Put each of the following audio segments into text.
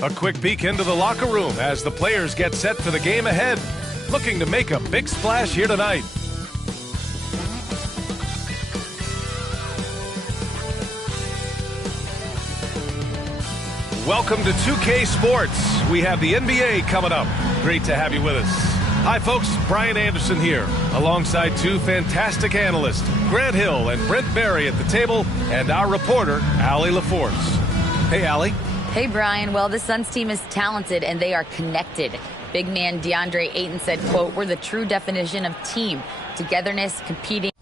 A quick peek into the locker room as the players get set for the game ahead, looking to make a big splash here tonight. Welcome to 2K Sports. We have the NBA coming up. Great to have you with us. Hi folks, Brian Anderson here, alongside two fantastic analysts, Grant Hill and Brent Barry at the table, and our reporter, Allie LaForce. Hey, Allie. Hey, Brian. Well, the Suns team is talented and they are connected. Big man DeAndre Ayton said, quote, "We're the true definition of team, togetherness, competing."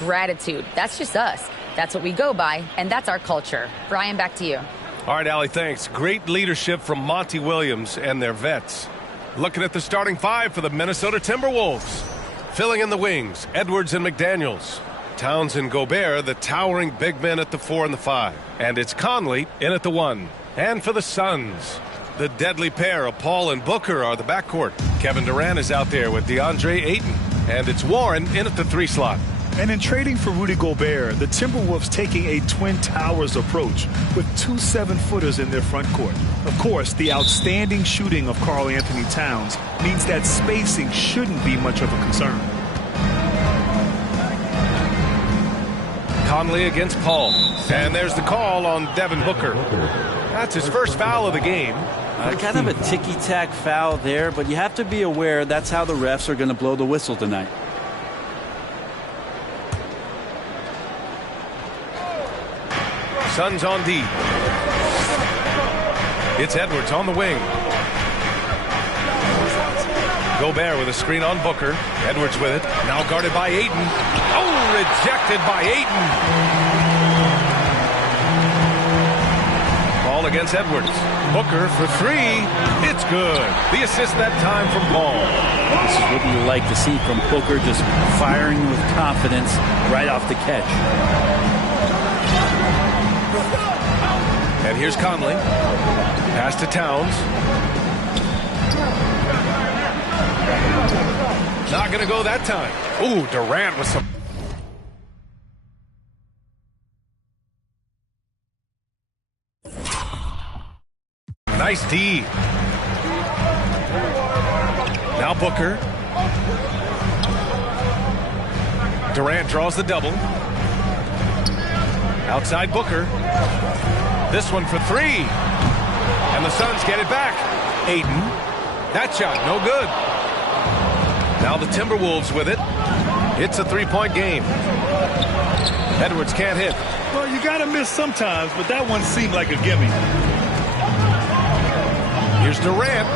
Gratitude. That's just us. That's what we go by, and that's our culture. Brian, back to you. All right, Allie, thanks. Great leadership from Monty Williams and their vets. Looking at the starting five for the Minnesota Timberwolves. Filling in the wings, Edwards and McDaniels. Towns and Gobert, the towering big men at the 4 and the 5. And it's Conley in at the 1. And for the Suns, the deadly pair of Paul and Booker are the backcourt. Kevin Durant is out there with DeAndre Ayton. And it's Warren in at the 3 slot. And in trading for Rudy Gobert, the Timberwolves taking a Twin Towers approach with 2 7-footers in their front court. Of course, the outstanding shooting of Karl Anthony Towns means that spacing shouldn't be much of a concern. Conley against Paul. And there's the call on Devin Booker. That's his first foul of the game. Kind of a ticky-tack foul there, but you have to be aware that's how the refs are going to blow the whistle tonight. Suns on D. It's Edwards on the wing. Gobert with a screen on Booker. Edwards with it. Now guarded by Ayton. Oh, rejected by Ayton. Ball against Edwards. Booker for 3. It's good. The assist that time from Paul. This is what you like to see from Booker, just firing with confidence right off the catch. And here's Conley. Pass to Towns. Not going to go that time. Ooh, Durant with some... Nice D. Now Booker. Durant draws the double. Outside Booker. This one for 3. And the Suns get it back. Ayton. That shot, no good. Now the Timberwolves with it. It's a 3-point game. Edwards can't hit. Well, you got to miss sometimes, but that one seemed like a gimme. Here's Durant.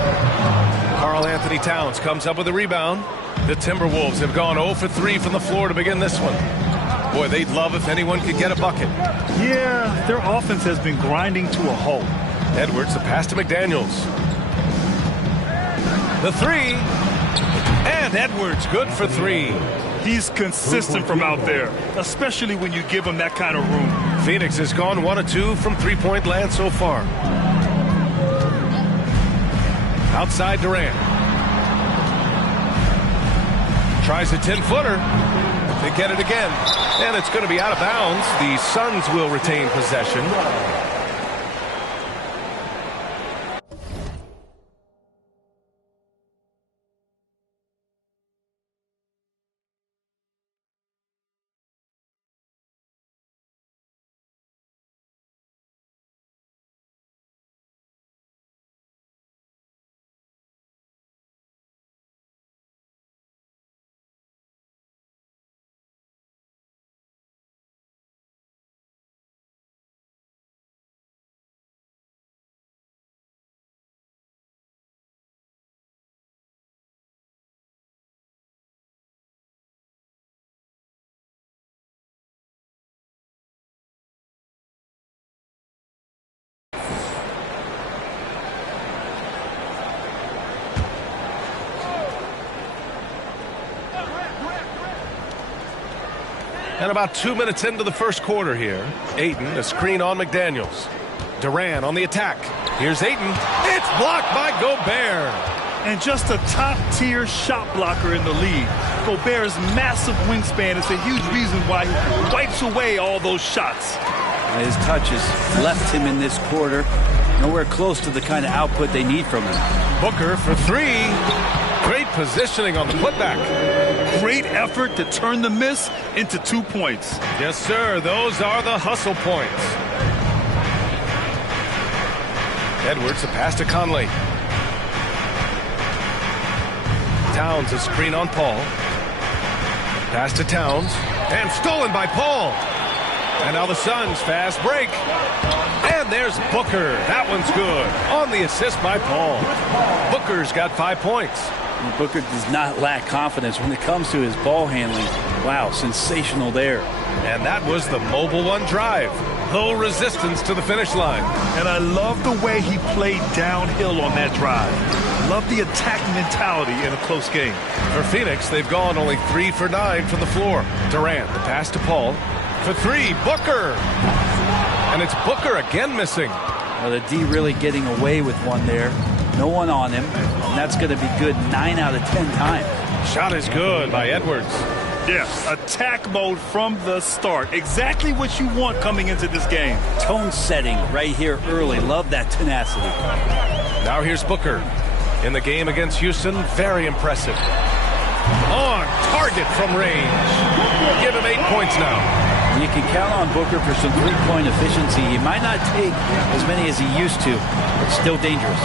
Karl Anthony Towns comes up with a rebound. The Timberwolves have gone 0 for 3 from the floor to begin this one. Boy, they'd love if anyone could get a bucket. Yeah, their offense has been grinding to a halt. Edwards, the pass to McDaniels. The three. And Edwards, good for three. He's consistent from out there, especially when you give him that kind of room. Phoenix has gone 1 of 2 from three-point land so far. Outside Durant. Tries a 10-footer. They get it again. And it's going to be out of bounds. The Suns will retain possession. And about 2 minutes into the first quarter here. Ayton, a screen on McDaniels. Durant on the attack. Here's Ayton. It's blocked by Gobert. And just a top-tier shot blocker in the league. Gobert's massive wingspan is a huge reason why he wipes away all those shots. His touches left him in this quarter. Nowhere close to the kind of output they need from him. Booker for three. Great positioning on the putback. Great effort to turn the miss into 2 points. Yes, sir. Those are the hustle points. Edwards, a pass to Conley. Towns, a screen on Paul. Pass to Towns. And stolen by Paul. And now the Suns, fast break. And there's Booker. That one's good. On the assist by Paul. Booker's got 5 points. Booker does not lack confidence when it comes to his ball handling. Wow, sensational there. And that was the Mobile One drive. Low resistance to the finish line. And I love the way he played downhill on that drive. Love the attack mentality in a close game. For Phoenix, they've gone only 3 for 9 from the floor. Durant, the pass to Paul. For three, Booker. And it's Booker again missing. Well, the D really getting away with one there. No one on him. And that's going to be good 9 out of 10 times. Shot is good by Edwards. Yeah, attack mode from the start. Exactly what you want coming into this game. Tone setting right here early. Love that tenacity. Now here's Booker. In the game against Houston, very impressive. On target from range. Give him 8 points now. You can count on Booker for some three-point efficiency. He might not take as many as he used to, but still dangerous.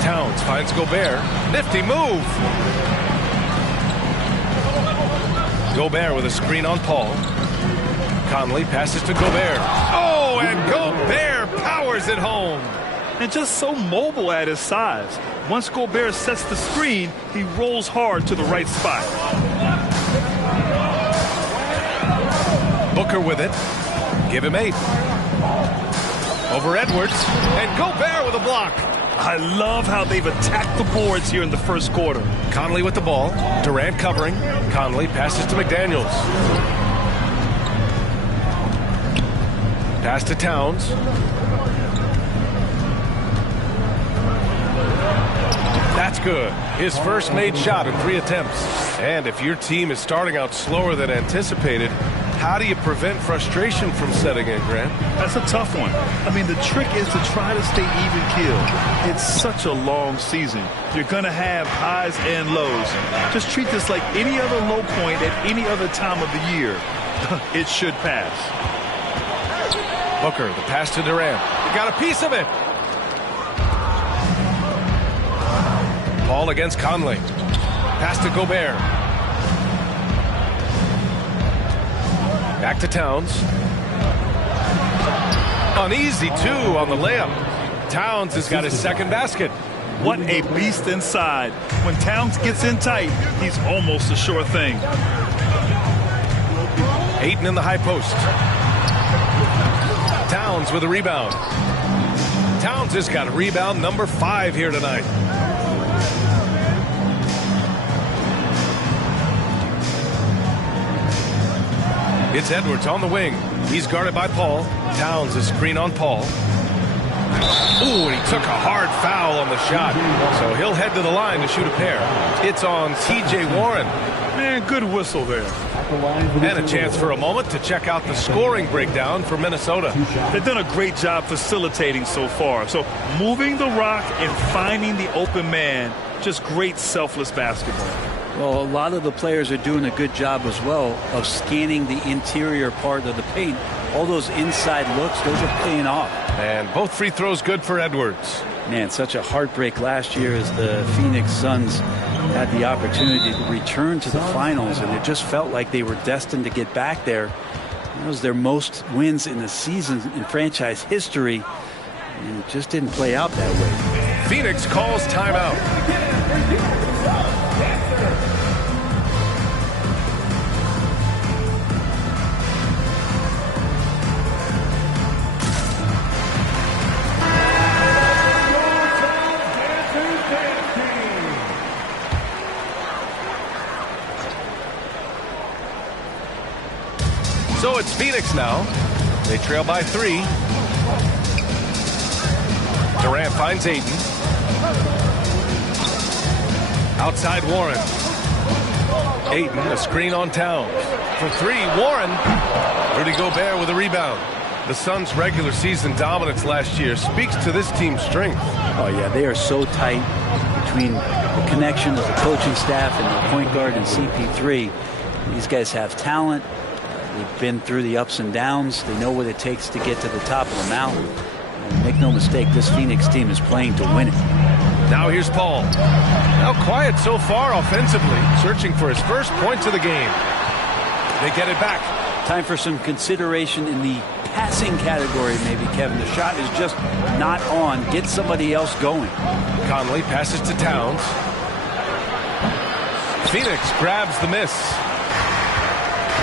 Towns finds Gobert. Nifty move. Gobert with a screen on Paul. Conley passes to Gobert. Oh, and Gobert powers it home. And just so mobile at his size. Once Gobert sets the screen, he rolls hard to the right spot. Booker with it. Give him 8. Over Edwards. And Gobert with a block. I love how they've attacked the boards here in the first quarter. Conley with the ball. Durant covering. Conley passes to McDaniels. Pass to Towns. That's good. His first made shot in 3 attempts. And if your team is starting out slower than anticipated, how do you prevent frustration from setting in, Grant? That's a tough one. I mean, the trick is to try to stay even keeled. It's such a long season. You're going to have highs and lows. Just treat this like any other low point at any other time of the year. It should pass. Booker, the pass to Durant. He got a piece of it. Paul against Conley. Pass to Gobert. Back to Towns. An easy 2 on the layup. Towns has got his second basket. What a beast inside. When Towns gets in tight, he's almost a sure thing. Ayton in the high post. Towns with a rebound. Towns has got rebound number 5 here tonight. It's Edwards on the wing. He's guarded by Paul. Towns a screen on Paul. Ooh, and he took a hard foul on the shot. So he'll head to the line to shoot a pair. It's on T.J. Warren. Man, good whistle there. And a chance for a moment to check out the scoring breakdown for Minnesota. They've done a great job facilitating so far. So moving the rock and finding the open man, just great selfless basketball. Well, a lot of the players are doing a good job as well of scanning the interior part of the paint. All those inside looks, those are paying off. And both free throws good for Edwards. Man, such a heartbreak last year as the Phoenix Suns had the opportunity to return to the finals, and it just felt like they were destined to get back there. That was their most wins in the season in franchise history, and it just didn't play out that way. Phoenix calls timeout. So it's Phoenix now. They trail by 3. Durant finds Ayton. Outside Warren. Ayton, a screen on Towns. For 3, Warren. Rudy Gobert with a rebound. The Suns' regular season dominance last year speaks to this team's strength. Oh, yeah, they are so tight between the connection of the coaching staff and the point guard and CP3. These guys have talent. They've been through the ups and downs. They know what it takes to get to the top of the mountain. And make no mistake, this Phoenix team is playing to win it. Now here's Paul. Now quiet so far offensively, searching for his first points of the game. They get it back. Time for some consideration in the passing category, maybe, Kevin. The shot is just not on. Get somebody else going. Conley passes to Towns. Phoenix grabs the miss.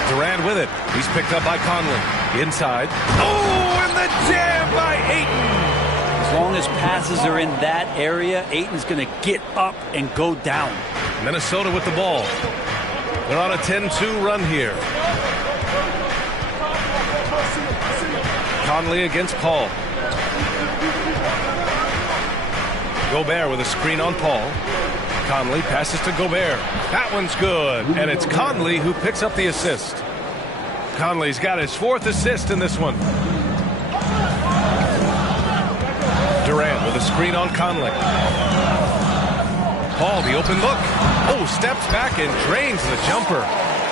Durant with it. He's picked up by Conley. Inside. Oh, and the jam by Ayton. As long as passes are in that area, Ayton's going to get up and go down. Minnesota with the ball. They're on a 10-2 run here. Conley against Paul. Gobert with a screen on Paul. Conley passes to Gobert. That one's good. And it's Conley who picks up the assist. Conley's got his 4th assist in this one. Durant with a screen on Conley. Paul, the open look. Oh, steps back and drains the jumper.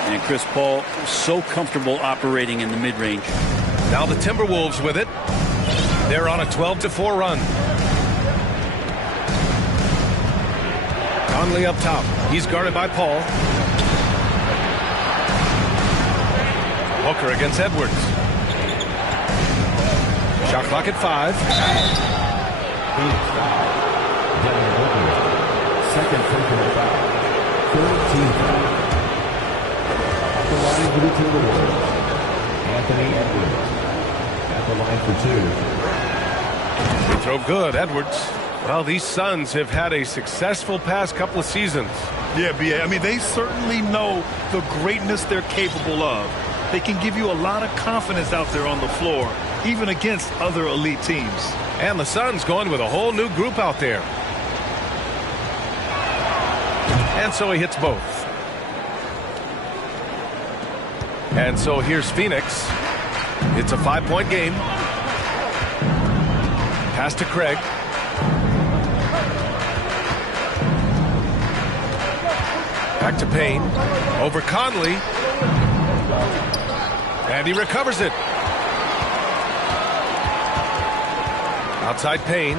And Chris Paul so comfortable operating in the mid-range. Now the Timberwolves with it. They're on a 12-4 run. Conley up top. He's guarded by Paul. Booker against Edwards. Shot clock at 5. Second personal foul. 13 foul. At the line for the Timberwolves, Anthony Edwards. At the line for 2. Free throw good, Edwards. Well, these Suns have had a successful past couple of seasons. Yeah, B.A. I mean, they certainly know the greatness they're capable of. They can give you a lot of confidence out there on the floor, even against other elite teams. And the Suns going with a whole new group out there. And so he hits both. And so here's Phoenix. It's a 5-point game. Pass to Craig. Back to Payne. Over Conley. And he recovers it. Outside Payne.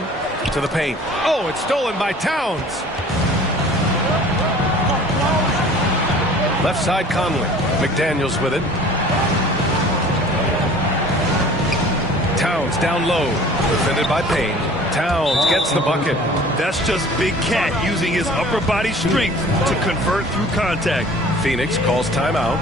To the paint. Oh, it's stolen by Towns. Left side Conley. McDaniels with it. Towns down low. Defended by Payne. Towns gets the bucket. That's just Big Cat using his upper body strength to convert through contact. Phoenix calls timeout.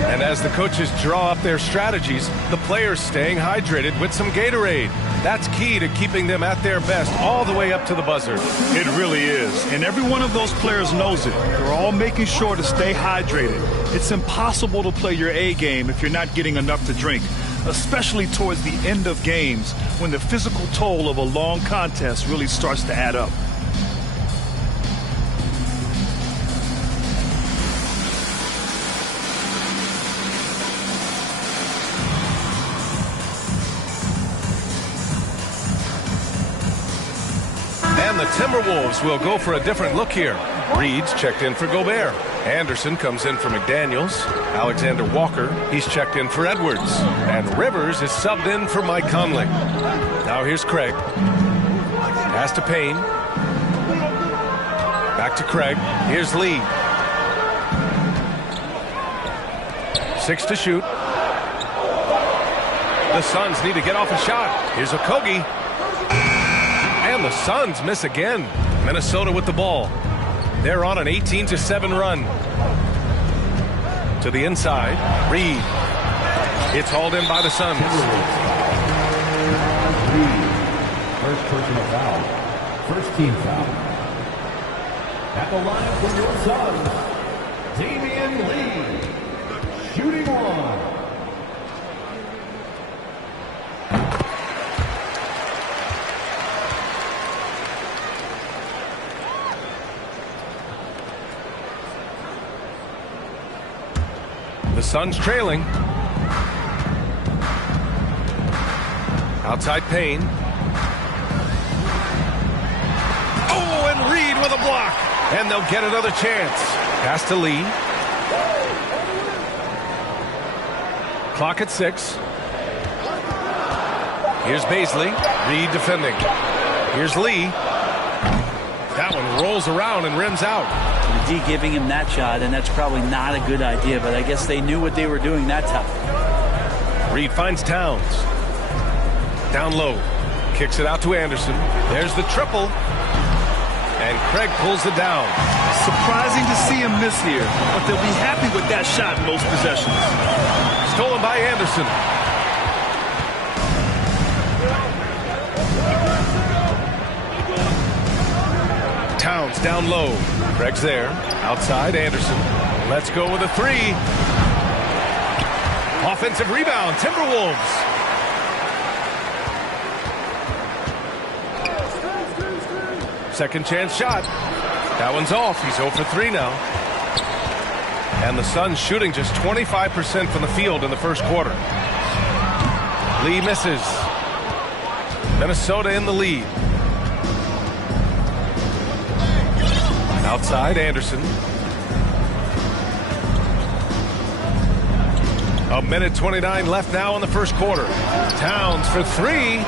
And as the coaches draw up their strategies, the players staying hydrated with some Gatorade. That's key to keeping them at their best all the way up to the buzzer. It really is. And every one of those players knows it. They're all making sure to stay hydrated. It's impossible to play your A game if you're not getting enough to drink, especially towards the end of games when the physical toll of a long contest really starts to add up. And the Timberwolves will go for a different look here. Reed's checked in for Gobert. Anderson comes in for McDaniels. Alexander Walker, he's checked in for Edwards. And Rivers is subbed in for Mike Conley. Now here's Craig. Pass to Payne. Back to Craig. Here's Lee. 6 to shoot. The Suns need to get off a shot. Here's Okogie. And the Suns miss again. Minnesota with the ball. They're on an 18-7 run. To the inside. Reed. It's hauled in by the Suns. First personal foul. First team foul. At the line for your Suns, Damian Lee. Shooting one. The Suns trailing. Outside Payne. Oh, and Reed with a block. And they'll get another chance. Pass to Lee. Clock at 6. Here's Baisley. Reed defending. Here's Lee. That one rolls around and rims out. The D giving him that shot, and that's probably not a good idea, but I guess they knew what they were doing that time. Reed finds Towns. Down low. Kicks it out to Anderson. There's the triple. And Craig pulls it down. Surprising to see him miss here, but they'll be happy with that shot in most possessions. Stolen by Anderson. Towns down low. Craig's there. Outside Anderson. Let's go with a 3. Offensive rebound. Timberwolves. Second chance shot. That one's off. He's 0 for 3 now. And the Suns shooting just 25% from the field in the first quarter. Lee misses. Minnesota in the lead. Outside Anderson. 1:29 left now in the first quarter. Towns for 3.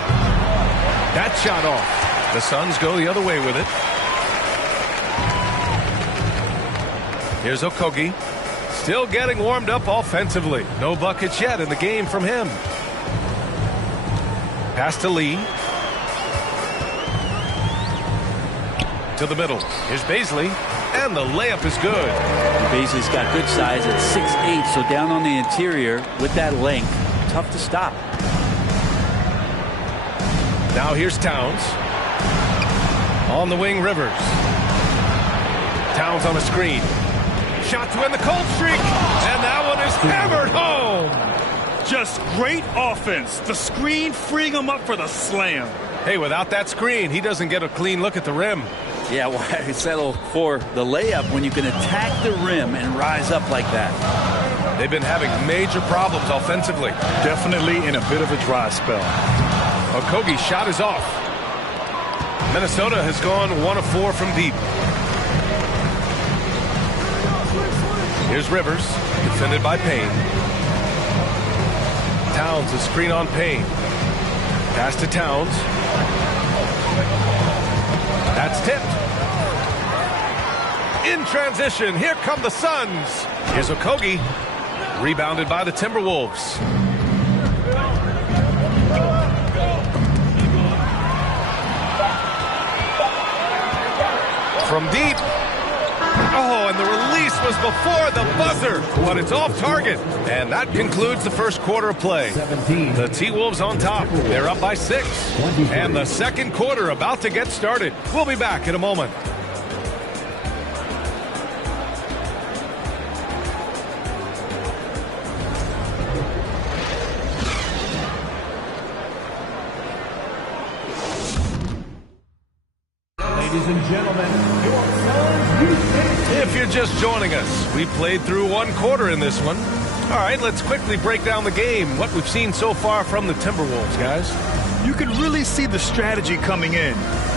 That shot off. The Suns go the other way with it. Here's Okogie. Still getting warmed up offensively. No buckets yet in the game from him. Pass to Lee. To the middle. Here's Baisley. And the layup is good. Baisley's got good size at 6'8", so down on the interior with that length, tough to stop. Now here's Towns. On the wing, Rivers. Towns on a screen. Shot to end the cold streak. And that one is hammered home. Just great offense. The screen freeing him up for the slam. Hey, without that screen, he doesn't get a clean look at the rim. Yeah, why settle for the layup when you can attack the rim and rise up like that? They've been having major problems offensively. Definitely in a bit of a dry spell. Okogie's shot is off. Minnesota has gone 1 of 4 from deep. Here's Rivers, defended by Payne. Towns, a screen on Payne. Pass to Towns. That's tipped. In transition, here come the Suns. Here's Okogie, rebounded by the Timberwolves. from deep. Oh, and the release was before the buzzer, but it's off target. And that concludes the first quarter of play. 17. The T-Wolves on top. They're up by 6. 23. And the second quarter about to get started. We'll be back in a moment. Ladies and gentlemen, your Suns. If you're just joining us, we played through one quarter in this one. All right, let's quickly break down the game, what we've seen so far from the Timberwolves, guys. You can really see the strategy coming in.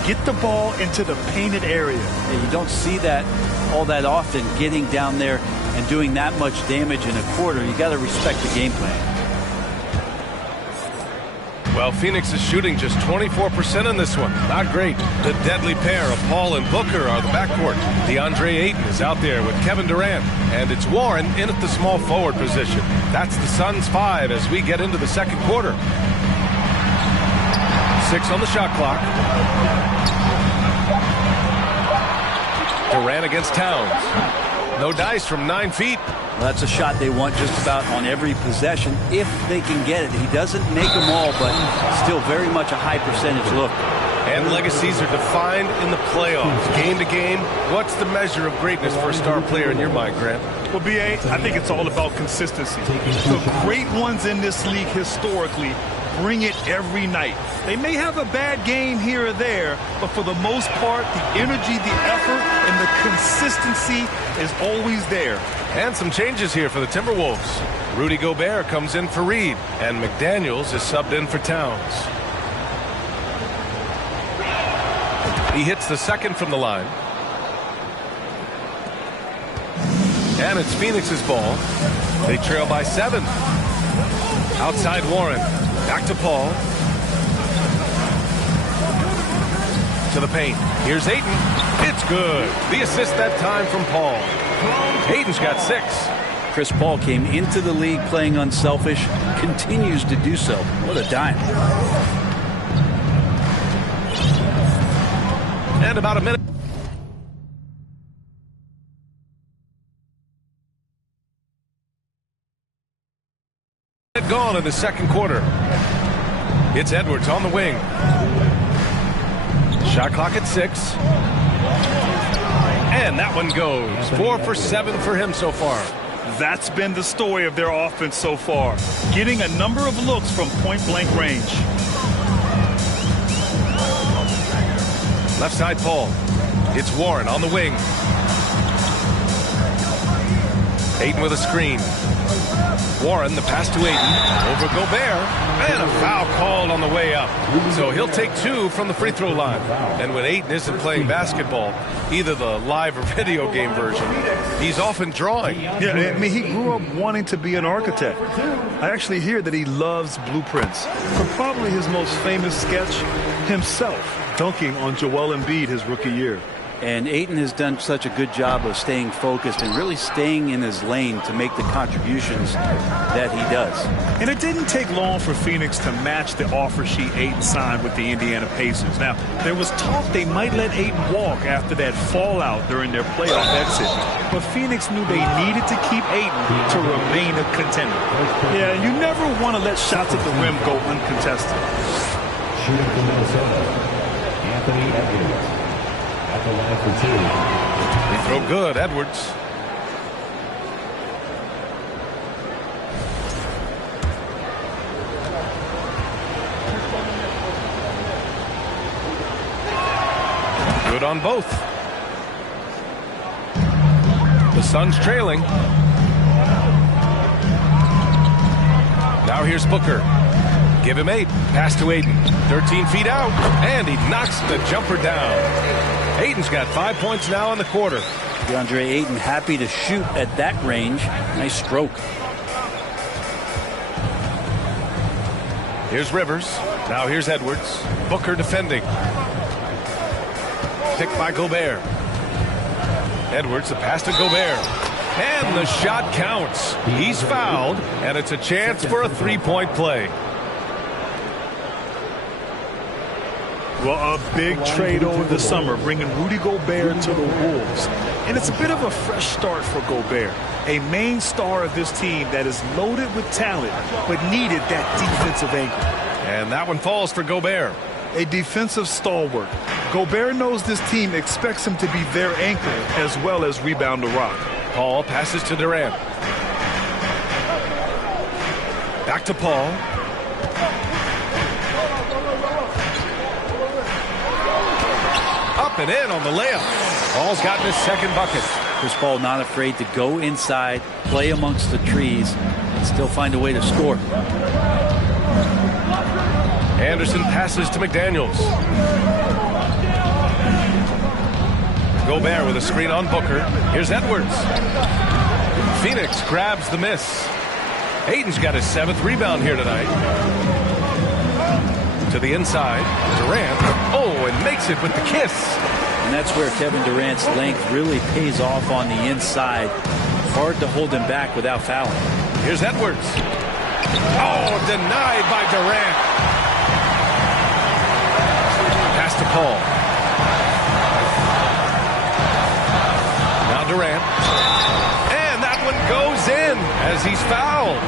Get the ball into the painted area. Yeah, you don't see that all that often, getting down there and doing that much damage in a quarter. You got to respect the game plan. Well, Phoenix is shooting just 24% in this one. Not great. The deadly pair of Paul and Booker are the backcourt. DeAndre Ayton is out there with Kevin Durant. And it's Warren in at the small forward position. That's the Suns' 5 as we get into the second quarter. 6 on the shot clock. Durant against Towns. No dice from 9 feet. Well, that's a shot they want just about on every possession if they can get it. He doesn't make them all, but still very much a high percentage look. And legacies are defined in the playoffs. Game to game, what's the measure of greatness for a star player in your mind, Grant? Well, B.A., I think it's all about consistency. The great ones in this league historically bring it every night. They may have a bad game here or there, but for the most part, the energy, the effort, and the consistency is always there. And some changes here for the Timberwolves. Rudy Gobert comes in for Reed, and McDaniels is subbed in for Towns. He hits the second from the line. And it's Phoenix's ball. They trail by 7. Outside Warren. Back to Paul. To the paint. Here's Ayton. It's good. The assist that time from Paul. Ayton's got 6. Chris Paul came into the league playing unselfish, continues to do so. What a dime. And about a minute. Gone in the second quarter. It's Edwards on the wing. Shot clock at 6. And that one goes. 4 for 7 for him so far. That's been the story of their offense so far. Getting a number of looks from point-blank range. Left side Paul. It's Warren on the wing. Ayton with a screen. Warren, the pass to Ayton. Over Gobert. And a foul called on the way up. So he'll take 2 from the free throw line. And when Ayton isn't playing basketball, either the live or video game version, he's often drawing. Yeah, I mean, he grew up wanting to be an architect. I actually hear that he loves blueprints. But probably his most famous sketch, himself dunking on Joel Embiid his rookie year. And Ayton has done such a good job of staying focused and really staying in his lane to make the contributions that he does. And it didn't take long for Phoenix to match the offer sheet Ayton signed with the Indiana Pacers. Now, there was talk they might let Ayton walk after that fallout during their playoff exit. But Phoenix knew they needed to keep Ayton to remain a contender. Yeah, you never want to let shots at the rim go uncontested. Shooting for Minnesota, Anthony Edwards. At the line for 2. They throw good, Edwards. Good on both. The Suns trailing. Now here's Booker. Give him 8. Pass to Ayton. 13 feet out. And he knocks the jumper down. Ayton's got 5 points now in the quarter. DeAndre Ayton happy to shoot at that range. Nice stroke. Here's Rivers. Now here's Edwards. Booker defending. Picked by Gobert. Edwards, the pass to Gobert. And the shot counts. He's fouled, and it's a chance for a 3-point play. Well, a big trade over the summer, bringing Rudy Gobert to the Wolves. And it's a bit of a fresh start for Gobert, a main star of this team that is loaded with talent, but needed that defensive anchor. And that one falls for Gobert. A defensive stalwart. Gobert knows this team expects him to be their anchor as well as rebound the rock. Paul passes to Durant. Back to Paul. Up and in on the layup. Paul's gotten his second bucket. Chris Paul not afraid to go inside, play amongst the trees, and still find a way to score. Anderson passes to McDaniels. Gobert with a screen on Booker. Here's Edwards. Phoenix grabs the miss. Ayton's got his 7th rebound here tonight. To the inside. Durant. Oh, and makes it with the kiss. And that's where Kevin Durant's length really pays off on the inside. Hard to hold him back without fouling. Here's Edwards. Oh, denied by Durant. Pass to Paul. Now Durant. And that one goes in as he's fouled.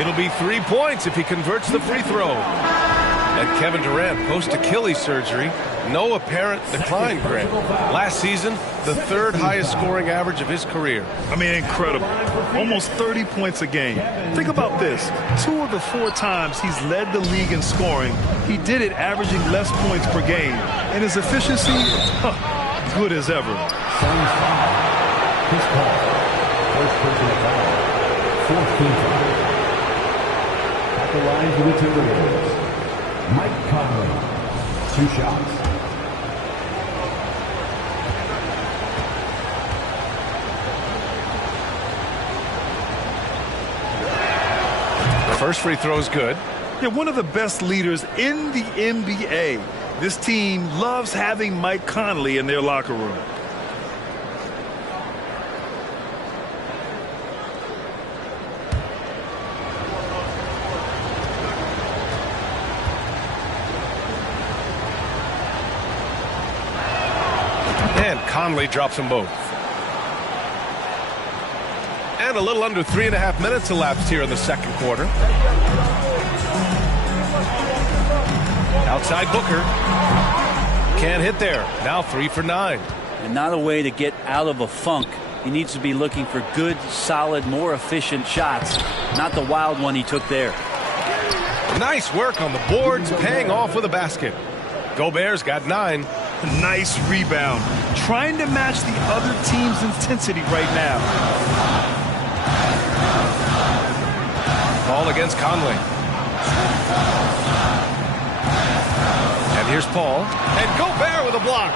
It'll be 3 points if he converts the free throw. And Kevin Durant post Achilles surgery. No apparent decline, Grant. Last season, the 3rd highest scoring average of his career. I mean, incredible. Almost 30 points a game. Think about this. 2 of the 4 times he's led the league in scoring, he did it averaging less points per game. And his efficiency, good as ever. Suns foul. Chris Paul. First personal foul. 4th team foul. At the line for the Timberwolves, Mike Conley. 2 shots. First free throw is good. Yeah, one of the best leaders in the NBA. This team loves having Mike Conley in their locker room. And Conley drops them both. And a little under 3.5 minutes elapsed here in the second quarter. Outside Booker. Can't hit there. Now 3 for 9. And not a way to get out of a funk. He needs to be looking for good, solid, more efficient shots. Not the wild one he took there. Nice work on the boards, paying off with a basket. Gobert's got 9. Nice rebound. Trying to match the other team's intensity right now. Ball against Conley. And here's Paul. And Gobert with a block.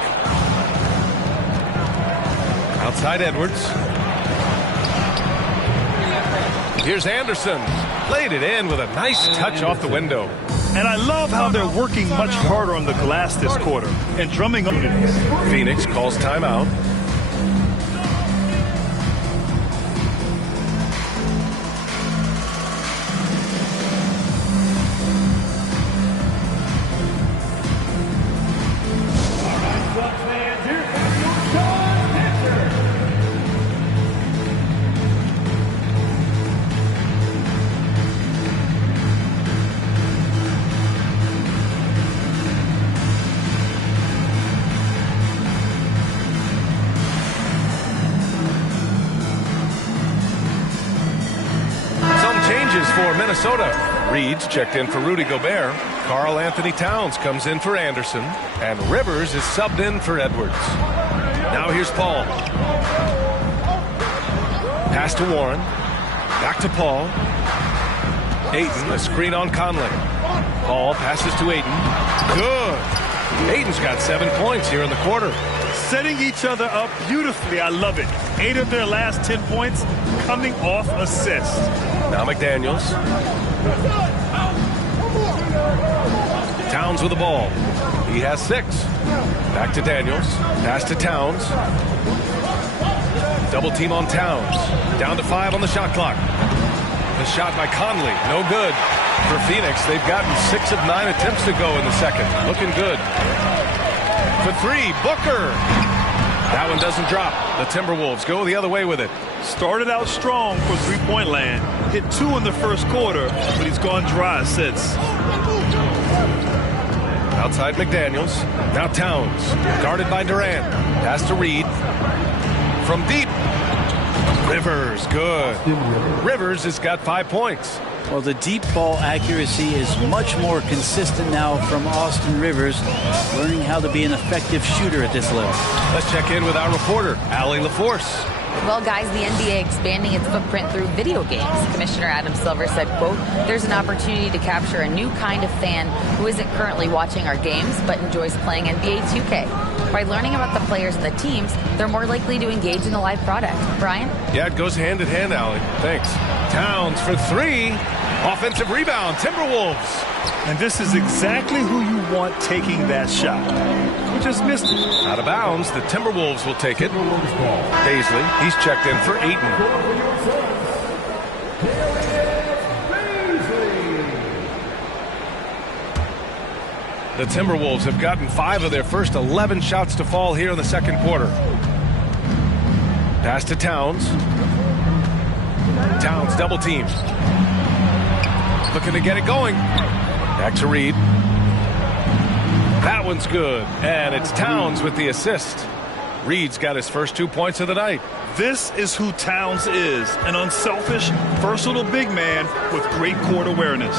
Outside Edwards. Here's Anderson. Laid it in with a nice touch off the window. And I love how they're working much harder on the glass this quarter and drumming up. Phoenix calls timeout. For Minnesota. Reed's checked in for Rudy Gobert. Karl Anthony Towns comes in for Anderson. And Rivers is subbed in for Edwards. Now here's Paul. Pass to Warren. Back to Paul. Ayton, a screen on Conley. Paul passes to Ayton. Good. Ayton's got 7 points here in the quarter. Setting each other up beautifully. I love it. 8 of their last 10 points coming off assists. Now McDaniels. Towns with the ball. He has 6. Back to Daniels. Pass to Towns. Double team on Towns. Down to 5 on the shot clock. The shot by Conley, no good. For Phoenix, they've gotten 6 of 9 attempts to go in the second. Looking good. For 3, Booker. That one doesn't drop. The Timberwolves go the other way with it. Started out strong for three-point land. Hit 2 in the first quarter, but he's gone dry since. Outside McDaniels. Now Towns. Guarded by Durant. Pass to Reed. From deep. Rivers, good. Rivers has got 5 points. Well, the deep ball accuracy is much more consistent now from Austin Rivers, learning how to be an effective shooter at this level. Let's check in with our reporter, Allie LaForce. Well, guys, the NBA expanding its footprint through video games. Commissioner Adam Silver said, quote, there's an opportunity to capture a new kind of fan who isn't currently watching our games but enjoys playing NBA 2K. By learning about the players and the teams, they're more likely to engage in the live product. Brian? Yeah, it goes hand in hand, Allie. Thanks. Towns for 3. Offensive rebound, Timberwolves. And this is exactly who you want taking that shot. We just missed it. Out of bounds, the Timberwolves will take it. Baisley, he's checked in for Ayton. The Timberwolves have gotten 5 of their first 11 shots to fall here in the second quarter. Pass to Towns. Towns double teamed. Looking to get it going. Back to Reed. That one's good. And it's Towns with the assist. Reed's got his first 2 points of the night. This is who Towns is. An unselfish, versatile big man with great court awareness.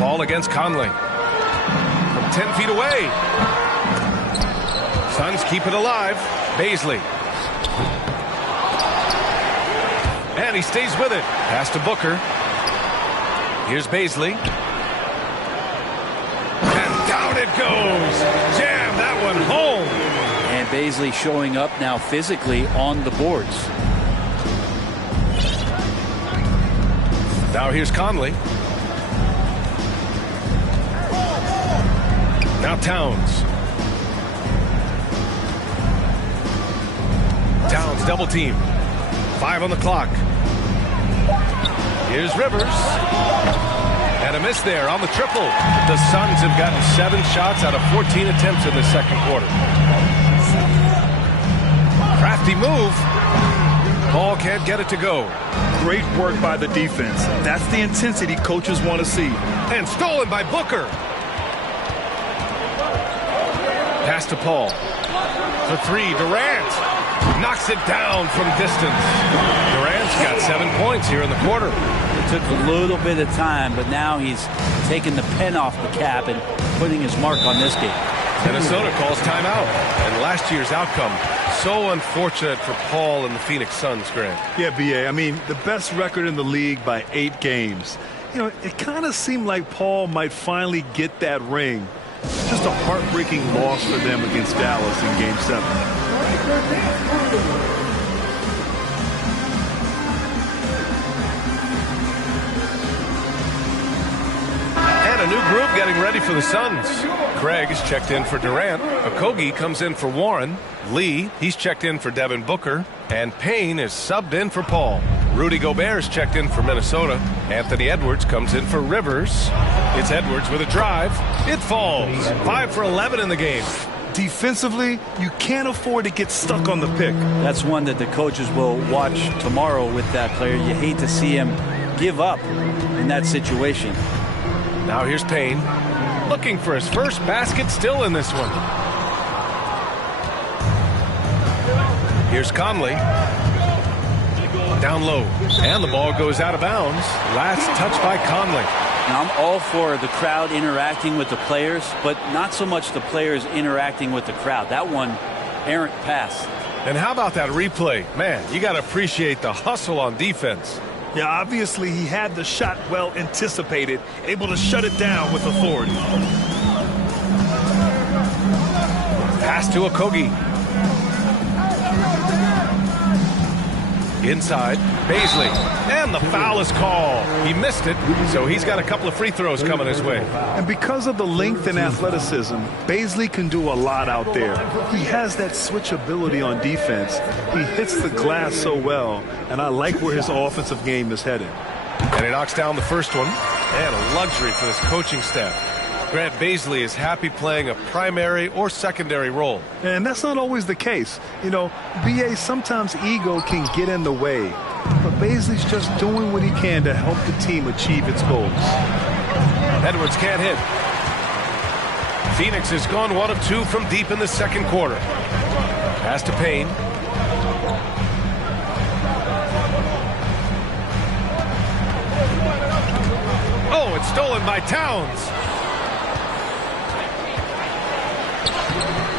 Ball against Conley. From 10 feet away. Suns keep it alive. Baisley. And he stays with it. Pass to Booker. Here's Baisley. And down it goes. Jam that one home. And Baisley showing up now physically on the boards. Now here's Conley. Now Towns. Towns double team. 5 on the clock. Here's Rivers. And a miss there on the triple. The Suns have gotten 7 shots out of 14 attempts in the second quarter. Crafty move. Ball can't get it to go. Great work by the defense. That's the intensity coaches want to see. And stolen by Booker. Pass to Paul. For 3, Durant. Knocks it down from distance. Durant's got 7 points here in the quarter. It took a little bit of time, but now he's taking the pen off the cap and putting his mark on this game. Minnesota calls timeout. And last year's outcome, so unfortunate for Paul and the Phoenix Suns, Grant. Yeah, B.A., I mean, the best record in the league by 8 games. You know, it kind of seemed like Paul might finally get that ring. Just a heartbreaking loss for them against Dallas in Game 7. And a new group getting ready for the Suns. Craig is checked in for Durant. Okogie comes in for Warren. Lee, he's checked in for Devin Booker. And Payne is subbed in for Paul. Rudy Gobert is checked in for Minnesota. Anthony Edwards comes in for Rivers. It's Edwards with a drive. It falls. 5 for 11 in the game. Defensively, you can't afford to get stuck on the pick. That's one that the coaches will watch tomorrow with that player. You hate to see him give up in that situation. Now here's Payne. Looking for his first basket, still in this one. Here's Conley. Down low. And the ball goes out of bounds. Last touch by Conley. Now, I'm all for the crowd interacting with the players, but not so much the players interacting with the crowd. That one, errant pass. And how about that replay? Man, you got to appreciate the hustle on defense. Yeah, obviously he had the shot well anticipated, able to shut it down with authority. Pass to Okogie. Inside, Bazley, and the foul is called. He missed it, so he's got a couple of free throws coming his way. And because of the length and athleticism, Bazley can do a lot out there. He has that switch ability on defense. He hits the glass so well, and I like where his offensive game is headed. And he knocks down the first one, and a luxury for this coaching staff. Grant Bazley is happy playing a primary or secondary role. And that's not always the case. You know, BA, sometimes ego can get in the way. But Bazley's just doing what he can to help the team achieve its goals. Edwards can't hit. Phoenix has gone 1 of 2 from deep in the second quarter. Pass to Payne. Oh, it's stolen by Towns.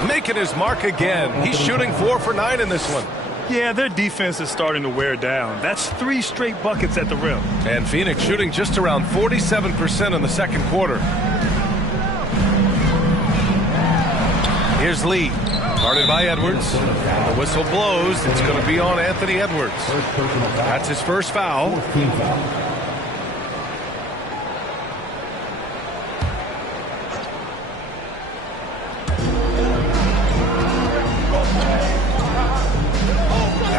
Making his mark again. He's shooting 4 for 9 in this one. Yeah, their defense is starting to wear down. That's 3 straight buckets at the rim. And Phoenix shooting just around 47% in the second quarter. Here's Lee. Guarded by Edwards. The whistle blows. It's going to be on Anthony Edwards. That's his first foul.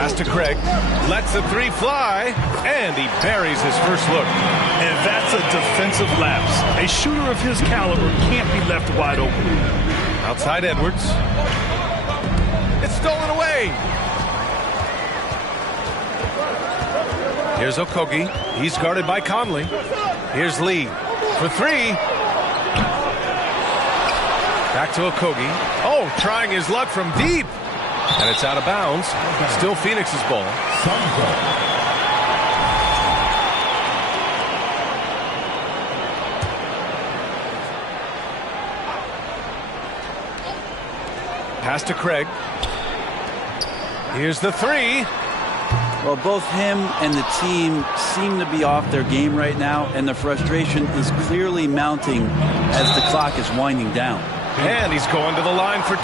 Pass to Craig, lets the 3 fly, and he buries his first look. And that's a defensive lapse. A shooter of his caliber can't be left wide open. Outside Edwards. It's stolen away. Here's Okogie. He's guarded by Conley. Here's Lee for 3. Back to Okogie. Oh, trying his luck from deep. And it's out of bounds. Still Phoenix's ball. Pass to Craig. Here's the 3. Well, both him and the team seem to be off their game right now, and the frustration is clearly mounting as the clock is winding down. And he's going to the line for 2.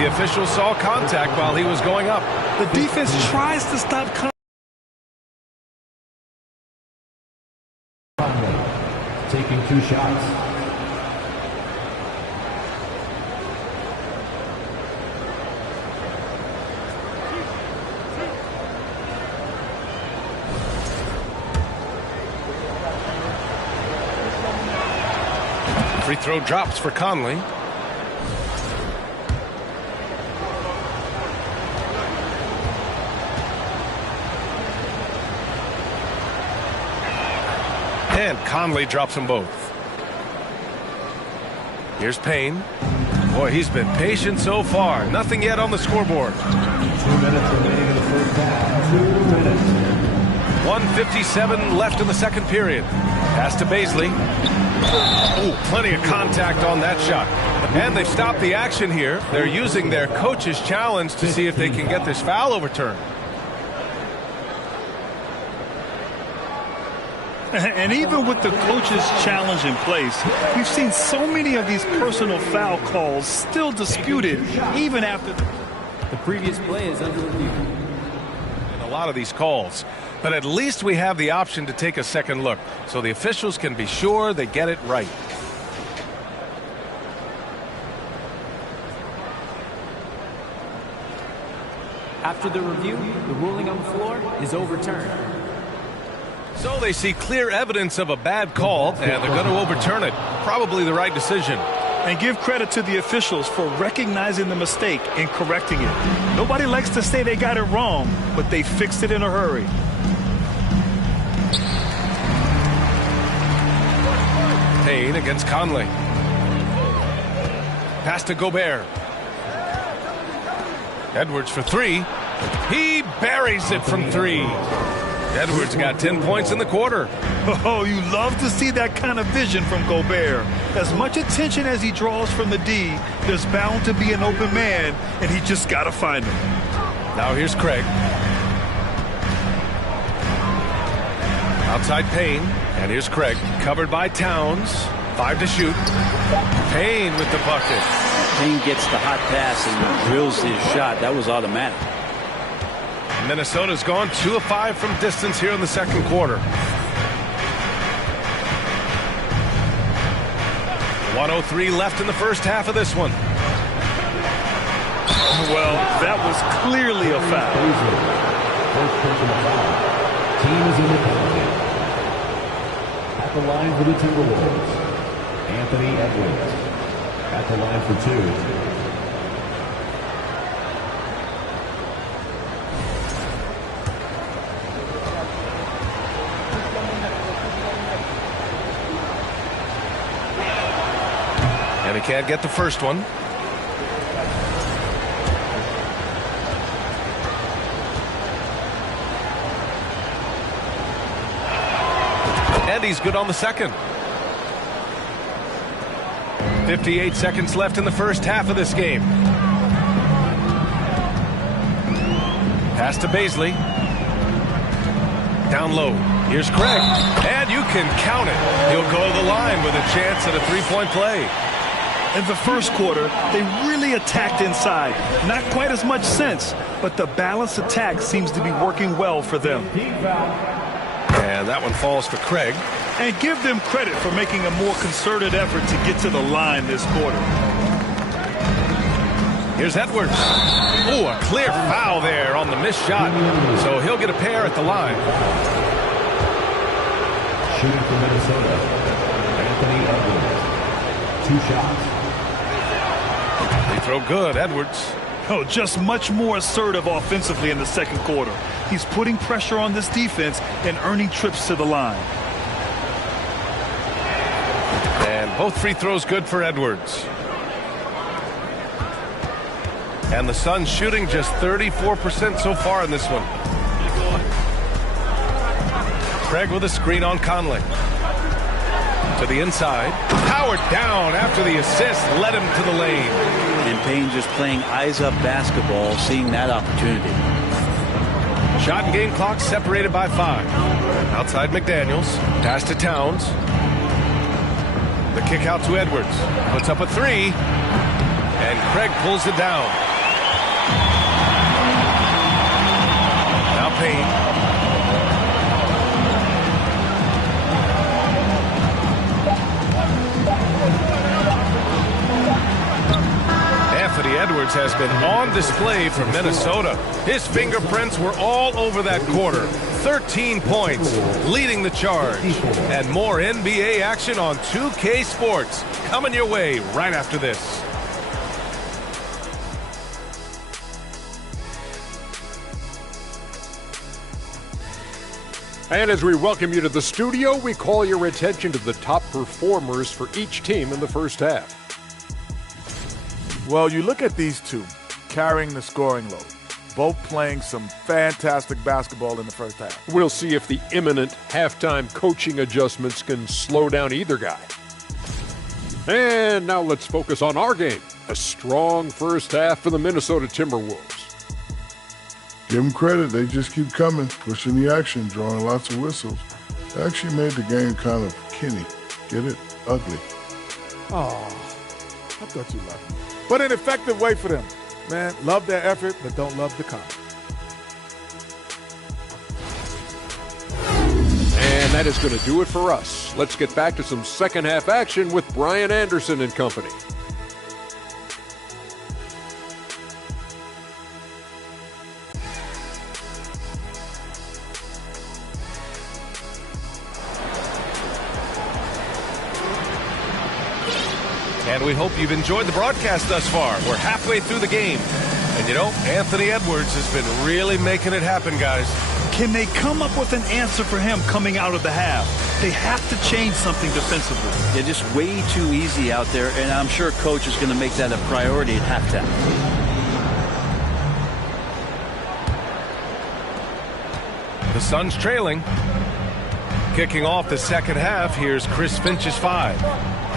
The official saw contact while he was going up. The defense tries to stop taking 2 shots. Free throw drops for Conley. And Conley drops them both. Here's Payne. Boy, he's been patient so far. Nothing yet on the scoreboard. 2 minutes remaining in the first half. 2 minutes. 1:57 left in the second period. Pass to Bazley. Oh, plenty of contact on that shot. And they've stopped the action here. They're using their coach's challenge to see if they can get this foul overturned. And even with the coach's challenge in place, we've seen so many of these personal foul calls still disputed even after the previous play is under review. A lot of these calls, but at least we have the option to take a second look so the officials can be sure they get it right. After the review, the ruling on the floor is overturned. So they see clear evidence of a bad call, and they're going to overturn it. Probably the right decision. And give credit to the officials for recognizing the mistake and correcting it. Nobody likes to say they got it wrong, but they fixed it in a hurry. Payne against Conley. Pass to Gobert. Edwards for 3. He buries it from 3. Edwards got 10 points in the quarter. Oh, you love to see that kind of vision from Gobert. As much attention as he draws from the D, there's bound to be an open man, and he just got to find him. Now here's Craig. Outside Payne, and here's Craig. Covered by Towns. 5 to shoot. Payne with the bucket. Payne gets the hot pass and drills his shot. That was automatic. Minnesota's gone 2 of 5 from distance here in the second quarter. 1:03 left in the first half of this one. Well, that was clearly a foul. First personal foul. Teams in the penalty. At the line for the Timberwolves, Anthony Edwards. At the line for 2. And he can't get the first one. And he's good on the second. 58 seconds left in the first half of this game. Pass to Bazley. Down low. Here's Craig. And you can count it. He'll go to the line with a chance at a three-point play. In the first quarter, they really attacked inside. Not quite as much sense, but the balanced attack seems to be working well for them. And that one falls for Craig. And give them credit for making a more concerted effort to get to the line this quarter. Here's Edwards. Oh, a clear foul there on the missed shot. So he'll get a pair at the line. Shooting for Minnesota, Anthony Edwards. 2 shots. They throw good, Edwards. Oh, just much more assertive offensively in the second quarter. He's putting pressure on this defense and earning trips to the line. And both free throws good for Edwards. And the Suns shooting just 34% so far in this one. Craig with a screen on Conley. To the inside. Powered down after the assist led him to the lane. And Payne just playing eyes-up basketball, seeing that opportunity. Shot and game clock separated by 5. Outside McDaniels. Pass to Towns. The kick out to Edwards. Puts up a 3. And Craig pulls it down. Now Payne. Anthony Edwards has been on display for Minnesota. His fingerprints were all over that quarter. 13 points, leading the charge. And more NBA action on 2K Sports coming your way right after this. And as we welcome you to the studio, we call your attention to the top performers for each team in the first half. Well, you look at these two carrying the scoring load, both playing some fantastic basketball in the first half. We'll see if the imminent halftime coaching adjustments can slow down either guy. And now let's focus on our game. A strong first half for the Minnesota Timberwolves. Give them credit. They just keep coming, pushing the action, drawing lots of whistles. They actually made the game kind of kinny. Get it? Ugly. Oh, I thought you loved me. But an effective way for them. Man, love their effort, but don't love the comment. And that is going to do it for us. Let's get back to some second half action with Brian Anderson and company. And we hope you've enjoyed the broadcast thus far. We're halfway through the game. And you know, Anthony Edwards has been really making it happen, guys. Can they come up with an answer for him coming out of the half? They have to change something defensively. They're just way too easy out there, and I'm sure coach is going to make that a priority at halftime. The Suns trailing. Kicking off the second half, here's Chris Finch's 5.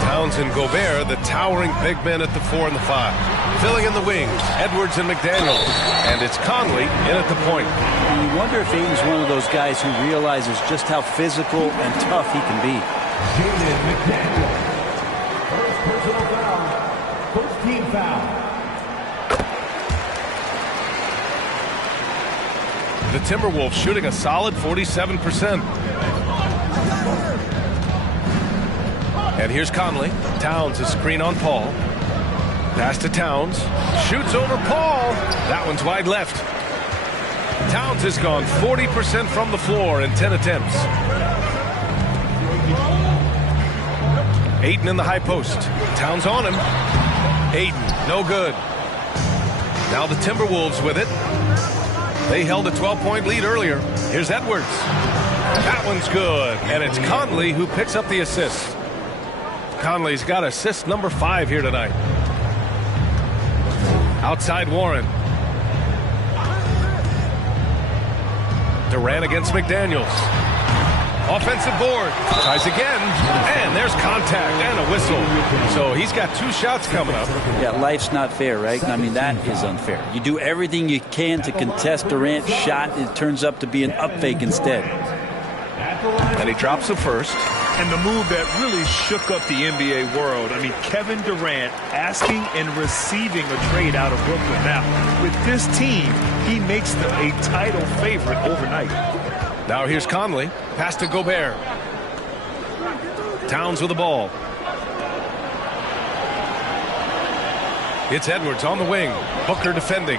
Towns and Gobert, the towering big men at the 4 and the 5. Filling in the wings, Edwards and McDaniels. And it's Conley in at the point. And you wonder if Ayton's one of those guys who realizes just how physical and tough he can be. Jaden McDaniels. First personal foul. First team foul. the Timberwolves shooting a solid 47%. And here's Conley. Towns, a screen on Paul. Pass to Towns. Shoots over Paul. That one's wide left. Towns has gone 40% from the floor in 10 attempts. Ayton in the high post. Towns on him. Ayton, no good. Now the Timberwolves with it. They held a 12-point lead earlier. Here's Edwards. That one's good. And it's Conley who picks up the assist. Conley's got assist number 5 here tonight. Outside Warren. Durant against McDaniels. Offensive board. Tries again. And there's contact and a whistle. So he's got 2 shots coming up. Yeah, life's not fair, right? I mean, that is unfair. You do everything you can to contest Durant's shot. It turns up to be an up fake instead. And he drops the first. And the move that really shook up the NBA world. I mean, Kevin Durant asking and receiving a trade out of Brooklyn. Now, with this team, he makes them a title favorite overnight. Now here's Conley. Pass to Gobert. Towns with the ball. It's Edwards on the wing. Booker defending.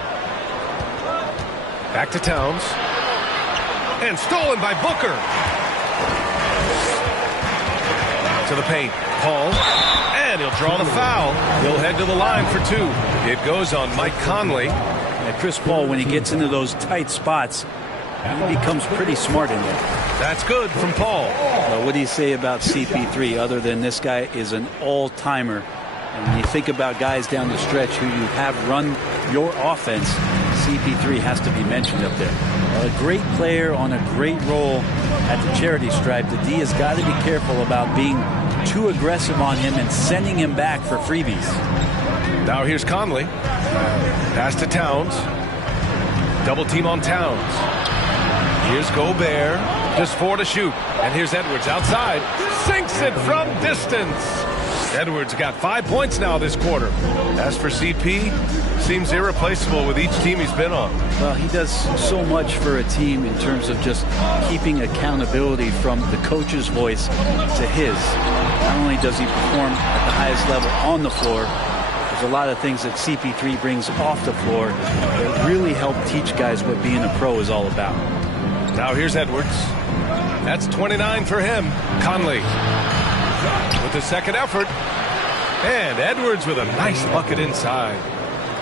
Back to Towns. And stolen by Booker. To the paint. Paul. And he'll draw the foul. He'll head to the line for 2. It goes on Mike Conley. And Chris Paul, when he gets into those tight spots, he becomes pretty smart in there. That's good from Paul. Well, what do you say about CP3 other than this guy is an all-timer? And when you think about guys down the stretch who you have run your offense, CP3 has to be mentioned up there. A great player on a great role at the charity stripe. The D has got to be careful about being too aggressive on him and sending him back for freebies. Now here's Conley. Pass to Towns. Double team on Towns. Here's Gobert. Just 4 to shoot. And here's Edwards outside. Sinks it from distance. Edwards got 5 points now this quarter. As for CP, seems irreplaceable with each team he's been on. Well, he does so much for a team in terms of just keeping accountability from the coach's voice to his. Not only does he perform at the highest level on the floor, there's a lot of things that CP3 brings off the floor that really help teach guys what being a pro is all about. Now here's Edwards. That's 29 for him. Conley with the second effort. And Edwards with a nice bucket inside.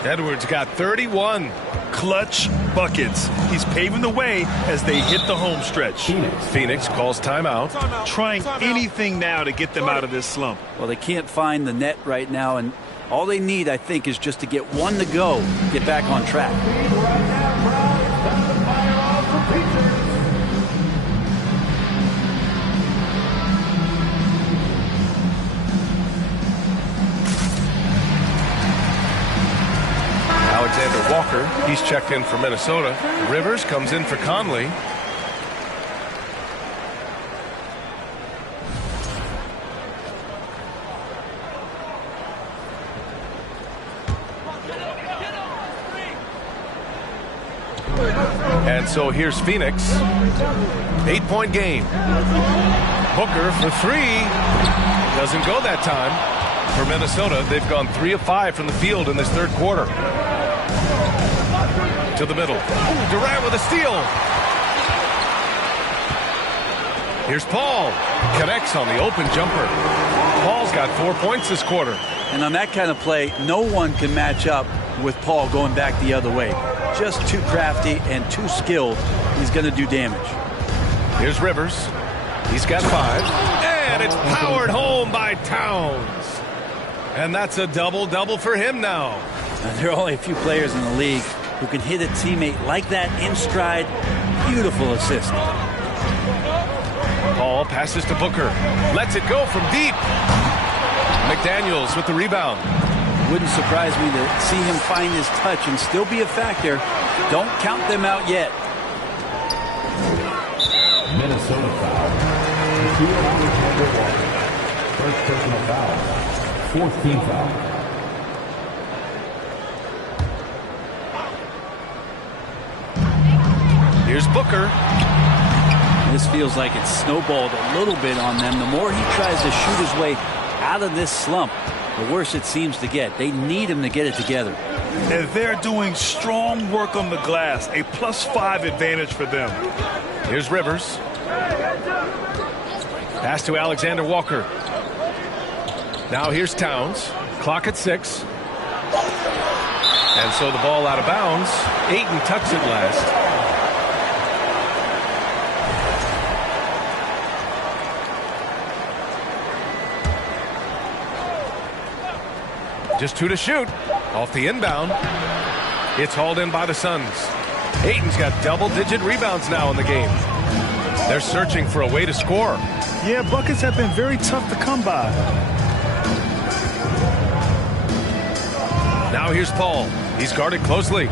Edwards got 31. Clutch buckets. He's paving the way as they hit the home stretch. Phoenix calls timeout. Trying anything now to get them out of this slump. Well, they can't find the net right now, and all they need, I think, is just to get one to go, get back on track. Alexander Walker, he's checked in for Minnesota. Rivers comes in for Conley. And so here's Phoenix. 8-point game. Booker for 3. Doesn't go that time. For Minnesota, they've gone 3 of 5 from the field in this third quarter. To the middle. Durant with a steal. Here's Paul. Connects on the open jumper. Paul's got 4 points this quarter. And on that kind of play, no one can match up with Paul going back the other way. Just too crafty and too skilled. He's going to do damage. Here's Rivers. He's got 5. And it's powered home by Towns. And that's a double-double for him now. There are only a few players in the league who can hit a teammate like that in stride. Beautiful assist. Paul passes to Booker. Lets it go from deep. McDaniels with the rebound. Wouldn't surprise me to see him find his touch and still be a factor. Don't count them out yet. Minnesota foul. First personal foul. 4th team foul. Here's Booker. This feels like it's snowballed a little bit on them. The more he tries to shoot his way out of this slump, the worse it seems to get. They need him to get it together. And they're doing strong work on the glass. A +5 advantage for them. Here's Rivers. Pass to Alexander Walker. Now here's Towns. Clock at 6. And so the ball out of bounds. Ayton tucks it last. Just 2 to shoot. Off the inbound. It's hauled in by the Suns. Ayton's got double-digit rebounds now in the game. They're searching for a way to score. Yeah, buckets have been very tough to come by. Now here's Paul. He's guarded closely.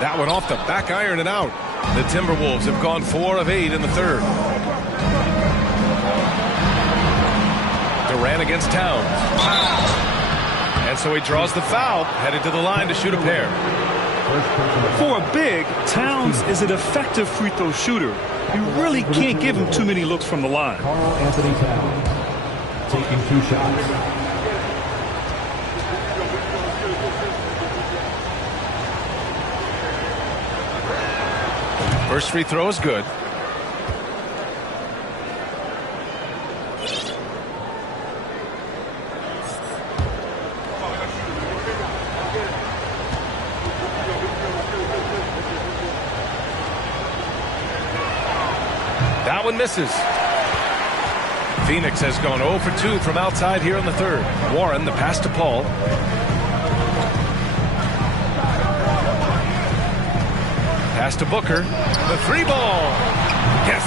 That one off the back iron and out. The Timberwolves have gone 4 of 8 in the third. Durant against Towns. And so he draws the foul, headed to the line to shoot a pair. For a big, Towns is an effective free throw shooter. You really can't give him too many looks from the line. Karl Anthony Towns taking 2 shots. First free throw is good. That one misses. Phoenix has gone 0 for 2 from outside here in the third. Warren, the pass to Paul. Pass to Booker. The 3-ball. Yes.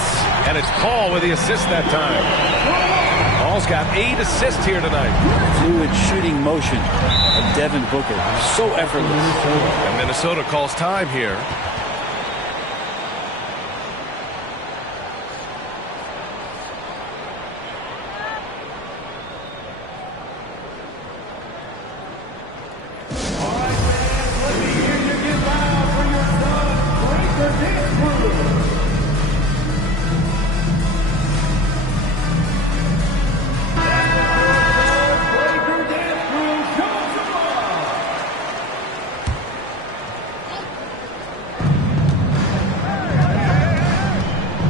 And it's Paul with the assist that time. Paul's got 8 assists here tonight. Fluid shooting motion of Devin Booker. So effortless. And Minnesota calls time here.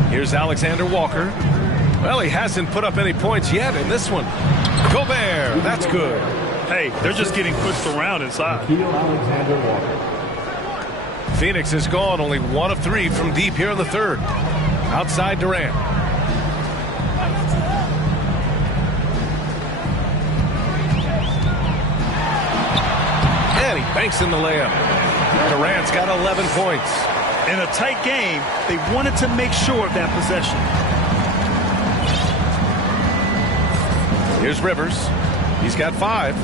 Here's Alexander Walker. Well, he hasn't put up any points yet in this one. Gobert, that's good. Hey, they're just getting pushed around inside. Alexander Walker. Phoenix has gone only 1 of 3 from deep here in the third. Outside Durant. And he banks in the layup. Durant's got 11 points. In a tight game, they wanted to make sure of that possession. Here's Rivers. He's got 5.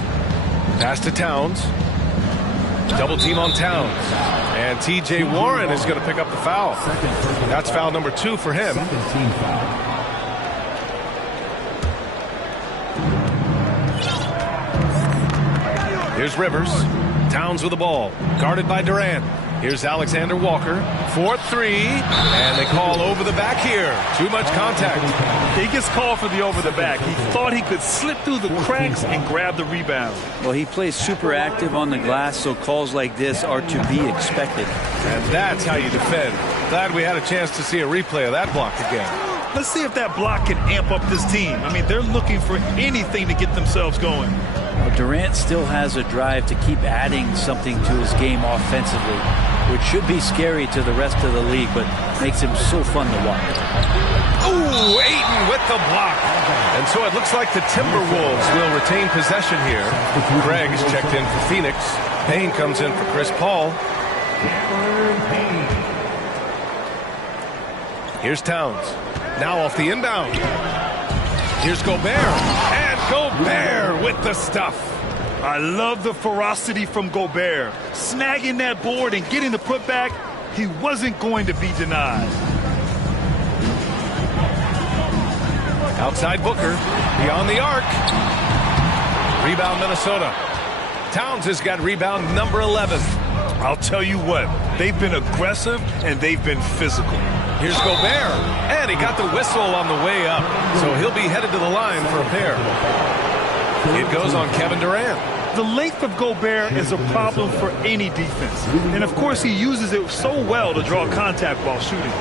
Pass to Towns. Double team on Towns. And T.J. Warren is going to pick up the foul. That's foul number 2 for him. Team foul. Here's Rivers. Towns with the ball. Guarded by Durant. Here's Alexander Walker. 4-3. And they call over the back here. Too much contact. He gets called for the over the back. He thought he could slip through the cracks and grab the rebound. Well, he plays super active on the glass, so calls like this are to be expected. And that's how you defend. Glad we had a chance to see a replay of that block again. Let's see if that block can amp up this team. I mean, they're looking for anything to get themselves going. But Durant still has a drive to keep adding something to his game offensively, which should be scary to the rest of the league, but makes him so fun to watch. Ooh, Ayton with the block. And so it looks like the Timberwolves will retain possession here. Greg's checked in for Phoenix. Payne comes in for Chris Paul. Here's Towns. Now off the inbound. Here's Gobert. And Gobert with the stuff. I love the ferocity from Gobert. Snagging that board and getting the putback, he wasn't going to be denied. Outside Booker. Beyond the arc. Rebound Minnesota. Towns has got rebound number 11. I'll tell you what, They've been aggressive and they've been physical. Here's Gobert, and he got the whistle on the way up, so he'll be headed to the line for a pair. It goes on Kevin Durant. The length of Gobert is a problem for any defense. And, of course, he uses it so well to draw contact while shooting.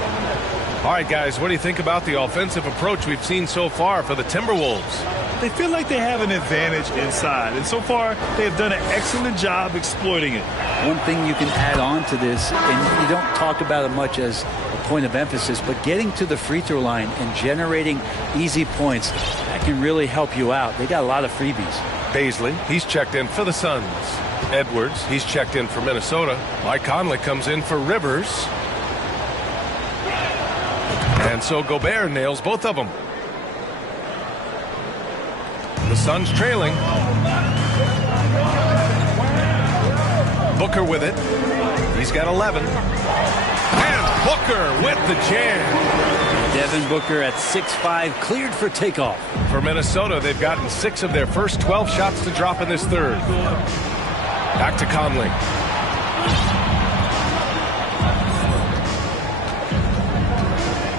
All right, guys, what do you think about the offensive approach we've seen so far for the Timberwolves? They feel like they have an advantage inside, and so far they have done an excellent job exploiting it. One thing you can add on to this, and you don't talk about it much as a point of emphasis, but getting to the free throw line and generating easy points, that can really help you out. They got a lot of freebies. Baisley, he's checked in for the Suns. Edwards, he's checked in for Minnesota. Mike Conley comes in for Rivers. And so Gobert nails both of them. The Suns trailing. Booker with it. He's got 11. And Booker with the jam. Devin Booker at 6'5", cleared for takeoff. For Minnesota, they've gotten 6 of their first 12 shots to drop in this third. Back to Conley.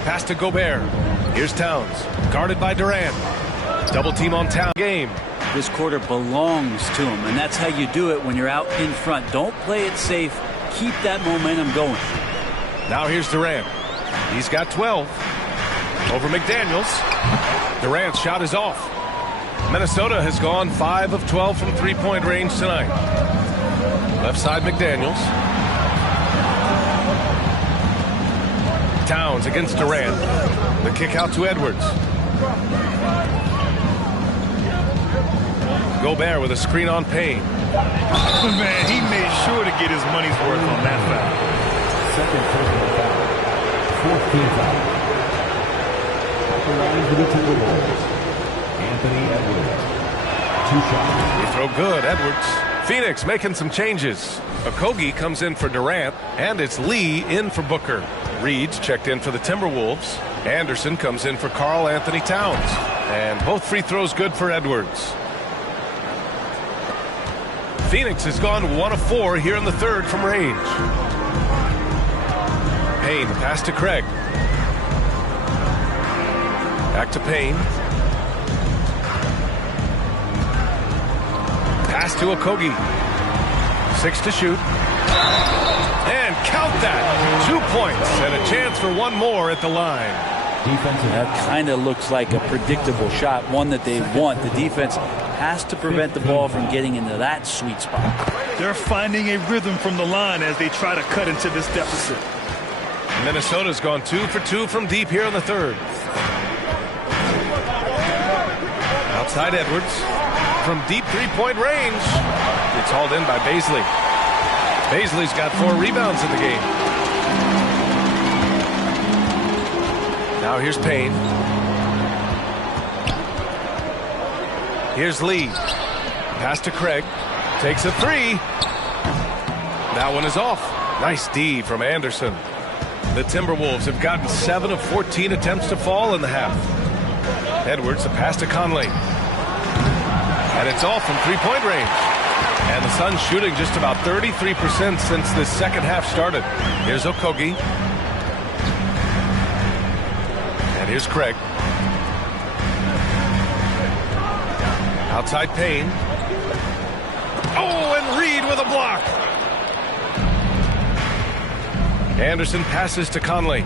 Pass to Gobert. Here's Towns. Guarded by Durant. Double team on Towns. Game. This quarter belongs to him, and that's how you do it when you're out in front. Don't play it safe. Keep that momentum going. Now here's Durant. He's got 12. Over McDaniels. Durant's shot is off. Minnesota has gone 5 of 12 from three-point range tonight. Left side McDaniels. Towns against Durant. The kick out to Edwards. Gobert with a screen on Payne. Man, he made sure to get his money's worth on that foul. Second personal foul. 14th foul. At the line for the Timberwolves, Anthony Edwards. 2 shots. They throw good, Edwards. Phoenix making some changes. Okogie comes in for Durant, and it's Lee in for Booker. Reed's checked in for the Timberwolves. Anderson comes in for Karl Anthony Towns. And both free throws good for Edwards. Phoenix has gone 1 of 4 here in the third from range. Payne, pass to Craig. Back to Payne. Pass to Okogie. 6 to shoot. And count that. 2 points and a chance for one more at the line. That kind of looks like a predictable shot, one that they want. The defense has to prevent the ball from getting into that sweet spot. They're finding a rhythm from the line as they try to cut into this deficit. Minnesota's gone 2 for 2 from deep here in the third. Outside Edwards. From deep three-point range. It's hauled in by Baisley. Baisley's got 4 rebounds in the game. Now here's Payne. Here's Lee. Pass to Craig. Takes a 3. That one is off. Nice D from Anderson. The Timberwolves have gotten 7 of 14 attempts to fall in the half. Edwards, the pass to Conley. And it's all from three-point range. And the Suns shooting just about 33% since this second half started. Here's Okogie. And here's Craig. Outside Payne. Oh, and Reed with a block. Anderson passes to Conley.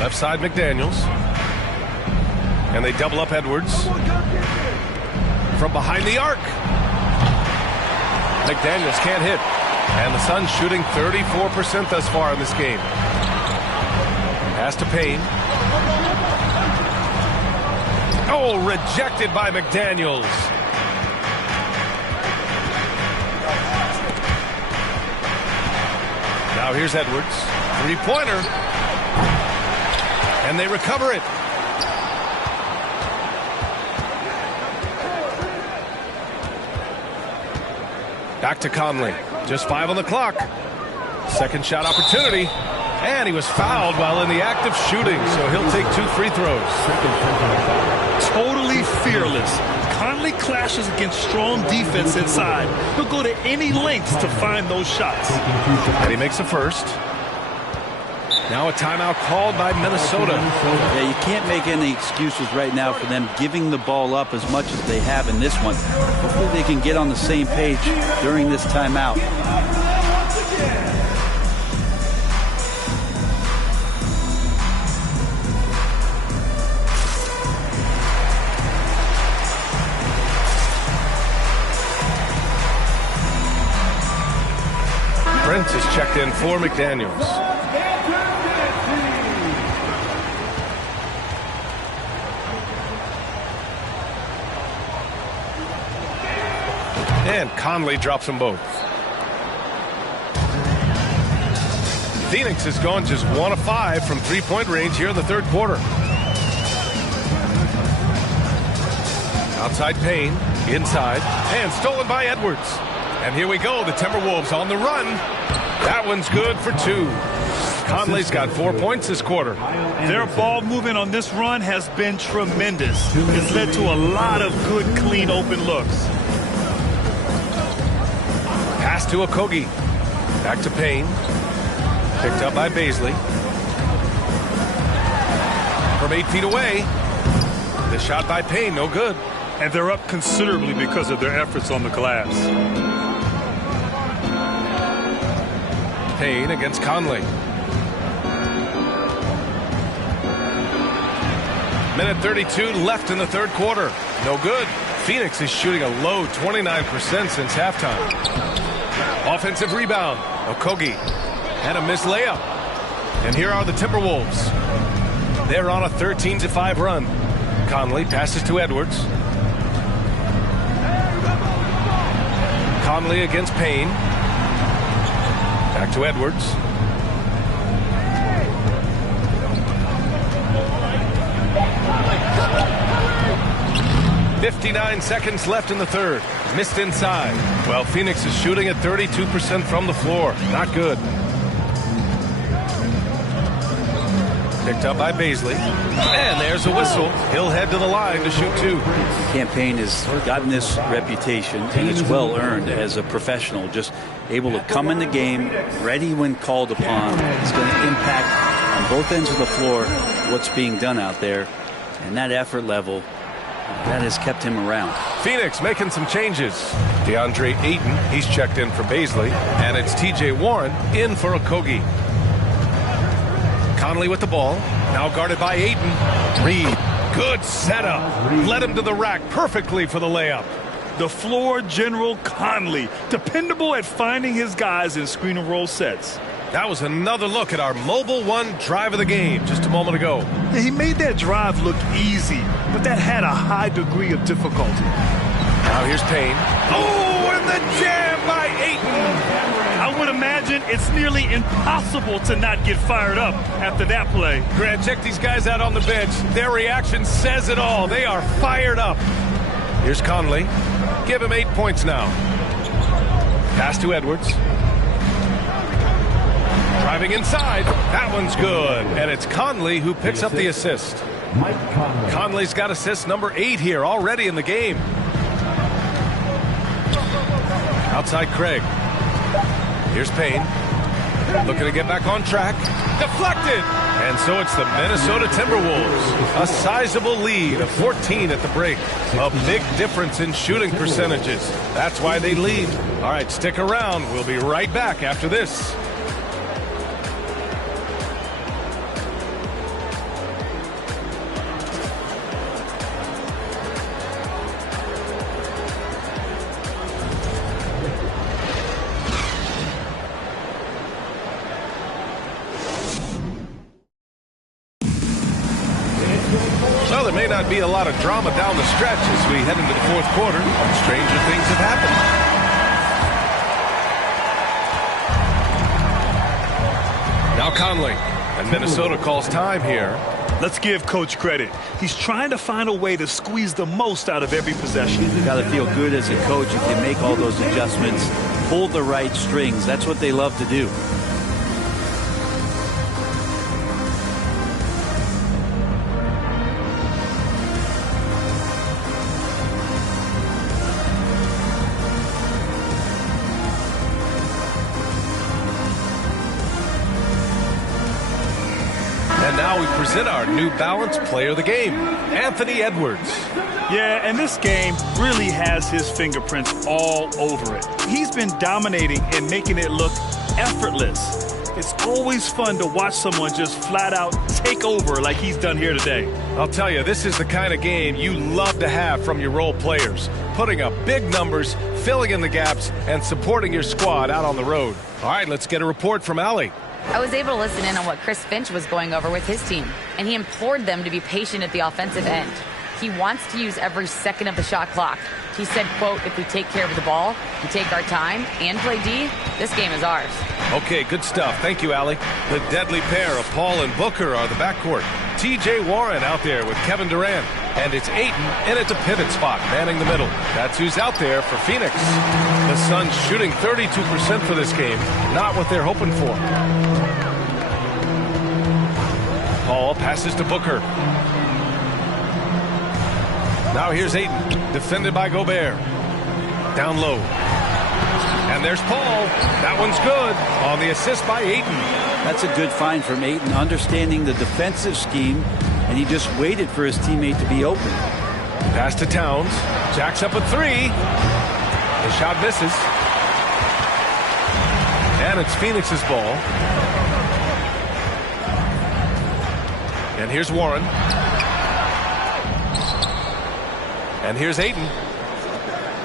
Left side McDaniels. And they double up Edwards. From behind the arc. McDaniels can't hit. And the Suns shooting 34% thus far in this game. Pass to Payne. Oh, rejected by McDaniels. Now here's Edwards. Three-pointer. And they recover it. Back to Conley. Just 5 on the clock. Second shot opportunity. And he was fouled while in the act of shooting, so he'll take 2 free throws. Totally fearless. Conley clashes against strong defense inside. He'll go to any lengths to find those shots. And he makes the first. Now a timeout called by Minnesota. Yeah, you can't make any excuses right now for them giving the ball up as much as they have in this one. Hopefully they can get on the same page during this timeout. Brent is checked in for McDaniels. And Conley drops them both. Phoenix has gone just 1 of 5 from 3-point range here in the third quarter. Outside Payne, inside, and stolen by Edwards. And here we go, the Timberwolves on the run. That one's good for 2. Conley's got 4 points this quarter. Their ball movement on this run has been tremendous. It's led to a lot of good, clean, open looks. Pass to Okogie. Back to Payne. Picked up by Bazley. From 8 feet away. The shot by Payne, no good. And they're up considerably because of their efforts on the glass. Payne against Conley. Minute 32 left in the third quarter. No good. Phoenix is shooting a low 29% since halftime. Offensive rebound. Okogie had a missed layup. And here are the Timberwolves. They're on a 13-5 run. Conley passes to Edwards. Conley against Payne. Back to Edwards. .59 seconds left in the third. Missed inside. Well, Phoenix is shooting at 32% from the floor. Not good. Picked up by Bazley. And there's a whistle. He'll head to the line to shoot 2. Cam Payne has gotten this reputation, and it's well earned as a professional, just able to come in the game, ready when called upon. It's going to impact on both ends of the floor what's being done out there, and that effort level, that has kept him around. Phoenix making some changes. DeAndre Ayton, he's checked in for Bazley, and it's TJ Warren in for Okogie. Conley with the ball, now guarded by Ayton. Reed, good setup. Led him to the rack perfectly for the layup. The floor general Conley, dependable at finding his guys in screen and roll sets. That was another look at our Mobile One drive of the game just a moment ago. Yeah, he made that drive look easy, but that had a high degree of difficulty. Now here's Payne. Oh, and the jam by Ayton. I would imagine it's nearly impossible to not get fired up after that play. Grant, check these guys out on the bench. Their reaction says it all. They are fired up. Here's Conley. Give him 8 points now. Pass to Edwards. Driving inside. That one's good. And it's Conley who picks up the assist. Mike Conley. Conley's got assist number 8 here already in the game. Outside Craig. Here's Payne. Looking to get back on track. Deflected. And so it's the Minnesota Timberwolves. A sizable lead of 14 at the break. A big difference in shooting percentages. That's why they lead. All right, stick around. We'll be right back after this. Be a lot of drama down the stretch as we head into the fourth quarter. Stranger things have happened. Now Conley, and Minnesota calls time here. Let's give Coach credit. He's trying to find a way to squeeze the most out of every possession. You got to feel good as a coach if you make all those adjustments, pull the right strings. That's what they love to do. Now we present our New Balance Player of the Game, Anthony Edwards. Yeah, and this game really has his fingerprints all over it. He's been dominating and making it look effortless. It's always fun to watch someone just flat out take over like he's done here today. I'll tell you, this is the kind of game you love to have from your role players. Putting up big numbers, filling in the gaps, and supporting your squad out on the road. All right, let's get a report from Allie. I was able to listen in on what Chris Finch was going over with his team, and he implored them to be patient at the offensive end. He wants to use every second of the shot clock. He said, quote, if we take care of the ball, we take our time, and play D, this game is ours. Okay, good stuff. Thank you, Allie. The deadly pair of Paul and Booker are the backcourt. T.J. Warren out there with Kevin Durant. And it's Ayton in at the pivot spot, manning the middle. That's who's out there for Phoenix. The Suns shooting 32% for this game. Not what they're hoping for. Paul passes to Booker. Now here's Ayton, defended by Gobert. Down low. And there's Paul. That one's good on the assist by Ayton. That's a good find from Ayton, understanding the defensive scheme, and he just waited for his teammate to be open. Pass to Towns. Jacks up a three. The shot misses. And it's Phoenix's ball. And here's Warren. And here's Ayton.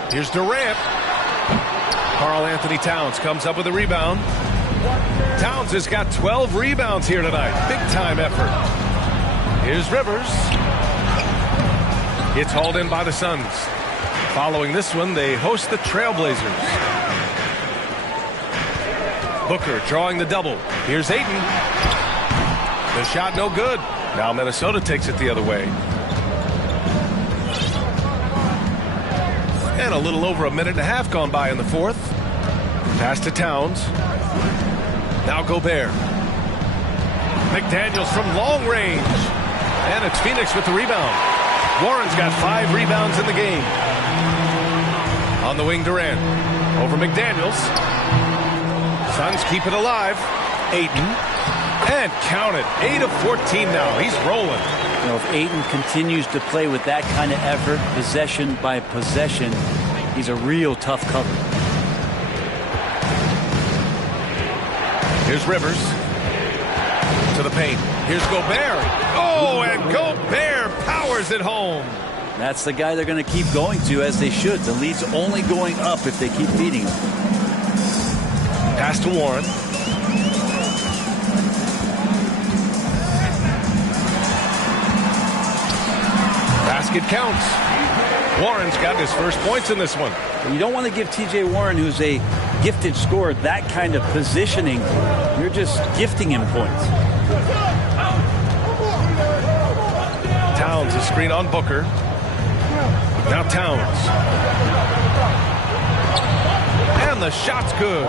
Here's Durant. Karl Anthony Towns comes up with a rebound. Towns has got 12 rebounds here tonight. Big time effort. Here's Rivers. It's hauled in by the Suns. Following this one, they host the Trailblazers. Booker drawing the double. Here's Ayton. The shot no good. Now Minnesota takes it the other way. And a little over a minute and a half gone by in the fourth. Pass to Towns. Now Gobert. McDaniels from long range. And it's Phoenix with the rebound. Warren's got 5 rebounds in the game. On the wing, Durant. Over McDaniels. Suns keep it alive. Ayton. And count it. 8 of 14 now. He's rolling. You know, if Ayton continues to play with that kind of effort, possession by possession, he's a real tough cover. Here's Rivers. To the paint. Here's Gobert. Oh, and Gobert powers it home. That's the guy they're going to keep going to, as they should. The lead's only going up if they keep feeding him. Pass to Warren. Basket counts. Warren's got his first points in this one. You don't want to give T.J. Warren, who's a gifted scorer, that kind of positioning. You're just gifting him points. Towns, a screen on Booker. Now Towns. And the shot's good.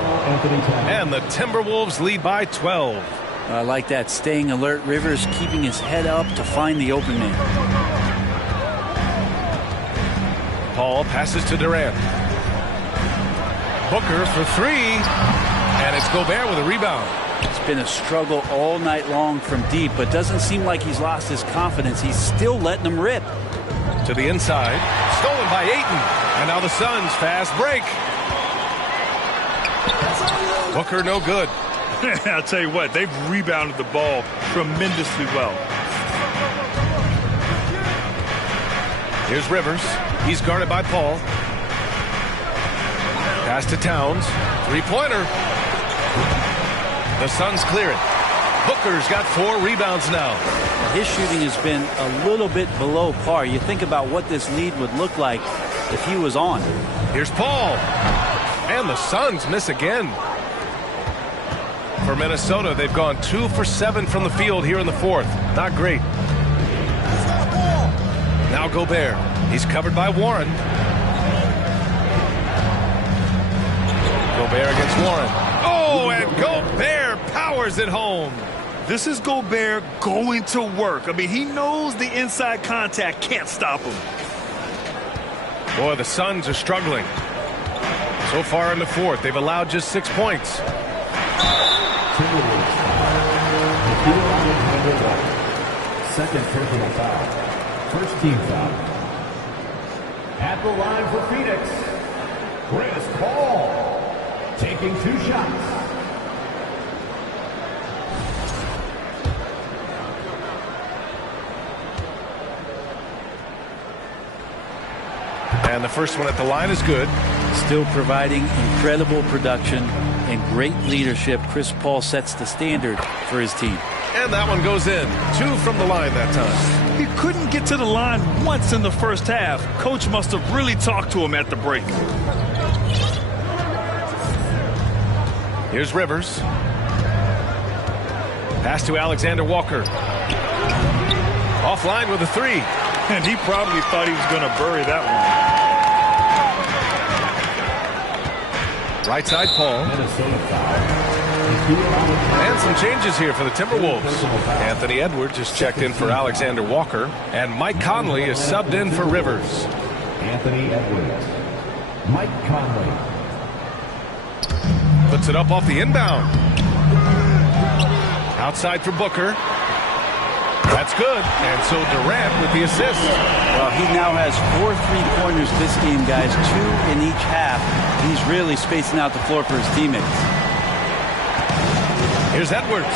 And the Timberwolves lead by 12. I like that. Staying alert. Rivers keeping his head up to find the open man. Paul passes to Durant. Booker for 3. And it's Gobert with a rebound. It's been a struggle all night long from deep, but doesn't seem like he's lost his confidence. He's still letting them rip. To the inside. Stolen by Ayton. And now the Suns fast break. Booker no good. I'll tell you what, they've rebounded the ball tremendously well. Here's Rivers. He's guarded by Paul. Pass to Towns. 3-pointer. The Suns clear it. Booker's got 4 rebounds now. His shooting has been a little bit below par. You think about what this lead would look like if he was on. Here's Paul. And the Suns miss again. For Minnesota, they've gone 2 for 7 from the field here in the fourth. Not great. Now Gobert. He's covered by Warren. Gobert against Warren. Oh, and Gobert powers it home. This is Gobert going to work. I mean, he knows the inside contact can't stop him. Boy, the Suns are struggling. So far in the fourth, they've allowed just 6 points. Second personal foul. First team foul. At the line for Phoenix, Chris Paul. Taking 2 shots. And the first one at the line is good. Still providing incredible production and great leadership. Chris Paul sets the standard for his team. And that one goes in. 2 from the line that time. He couldn't get to the line once in the first half. Coach must have really talked to him at the break. Here's Rivers. Pass to Alexander Walker. Offline with a 3. And he probably thought he was going to bury that one. Right side, Paul. And some changes here for the Timberwolves. Anthony Edwards just checked in for Alexander Walker. And Mike Conley is subbed in for Rivers. Anthony Edwards. Mike Conley. Puts it up off the inbound. Outside for Booker. That's good. And so Durant with the assist. Well, he now has 4 3-pointers this game, guys. 2 in each half. He's really spacing out the floor for his teammates. Here's Edwards.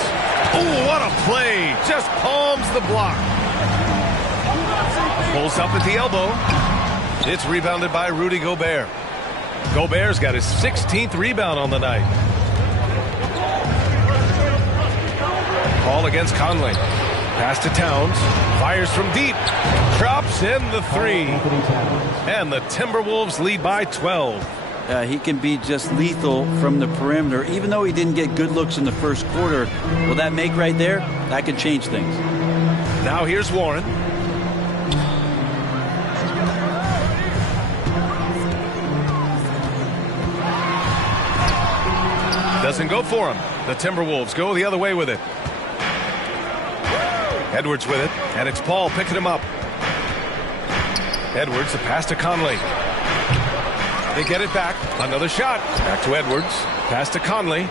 Oh, what a play. Just palms the block. Pulls up at the elbow. It's rebounded by Rudy Gobert. Gobert's got his 16th rebound on the night. Ball against Conley. Pass to Towns. Fires from deep. Drops in the 3. And the Timberwolves lead by 12. He can be just lethal from the perimeter. Even though he didn't get good looks in the first quarter, will that make right there? That could change things. Now here's Warren. Doesn't go for him. The Timberwolves go the other way with it. Edwards with it, and it's Paul picking him up. Edwards, the pass to Conley. They get it back. Another shot. Back to Edwards. Pass to Conley.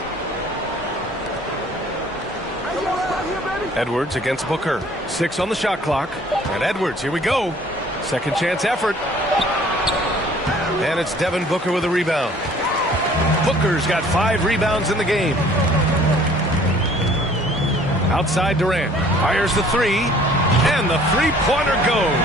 Edwards against Booker. 6 on the shot clock. And Edwards, here we go. Second chance effort. And it's Devin Booker with a rebound. Booker's got 5 rebounds in the game. Outside Durant. Fires the 3. And the 3-pointer goes.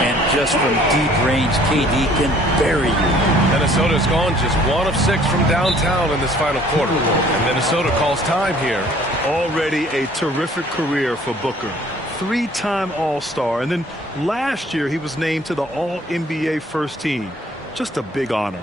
And just from deep range, KD can bury you. Minnesota's gone just 1 of 6 from downtown in this final quarter. And Minnesota calls time here. Already a terrific career for Booker. 3-time All-Star. And then last year he was named to the All-NBA first team. Just a big honor.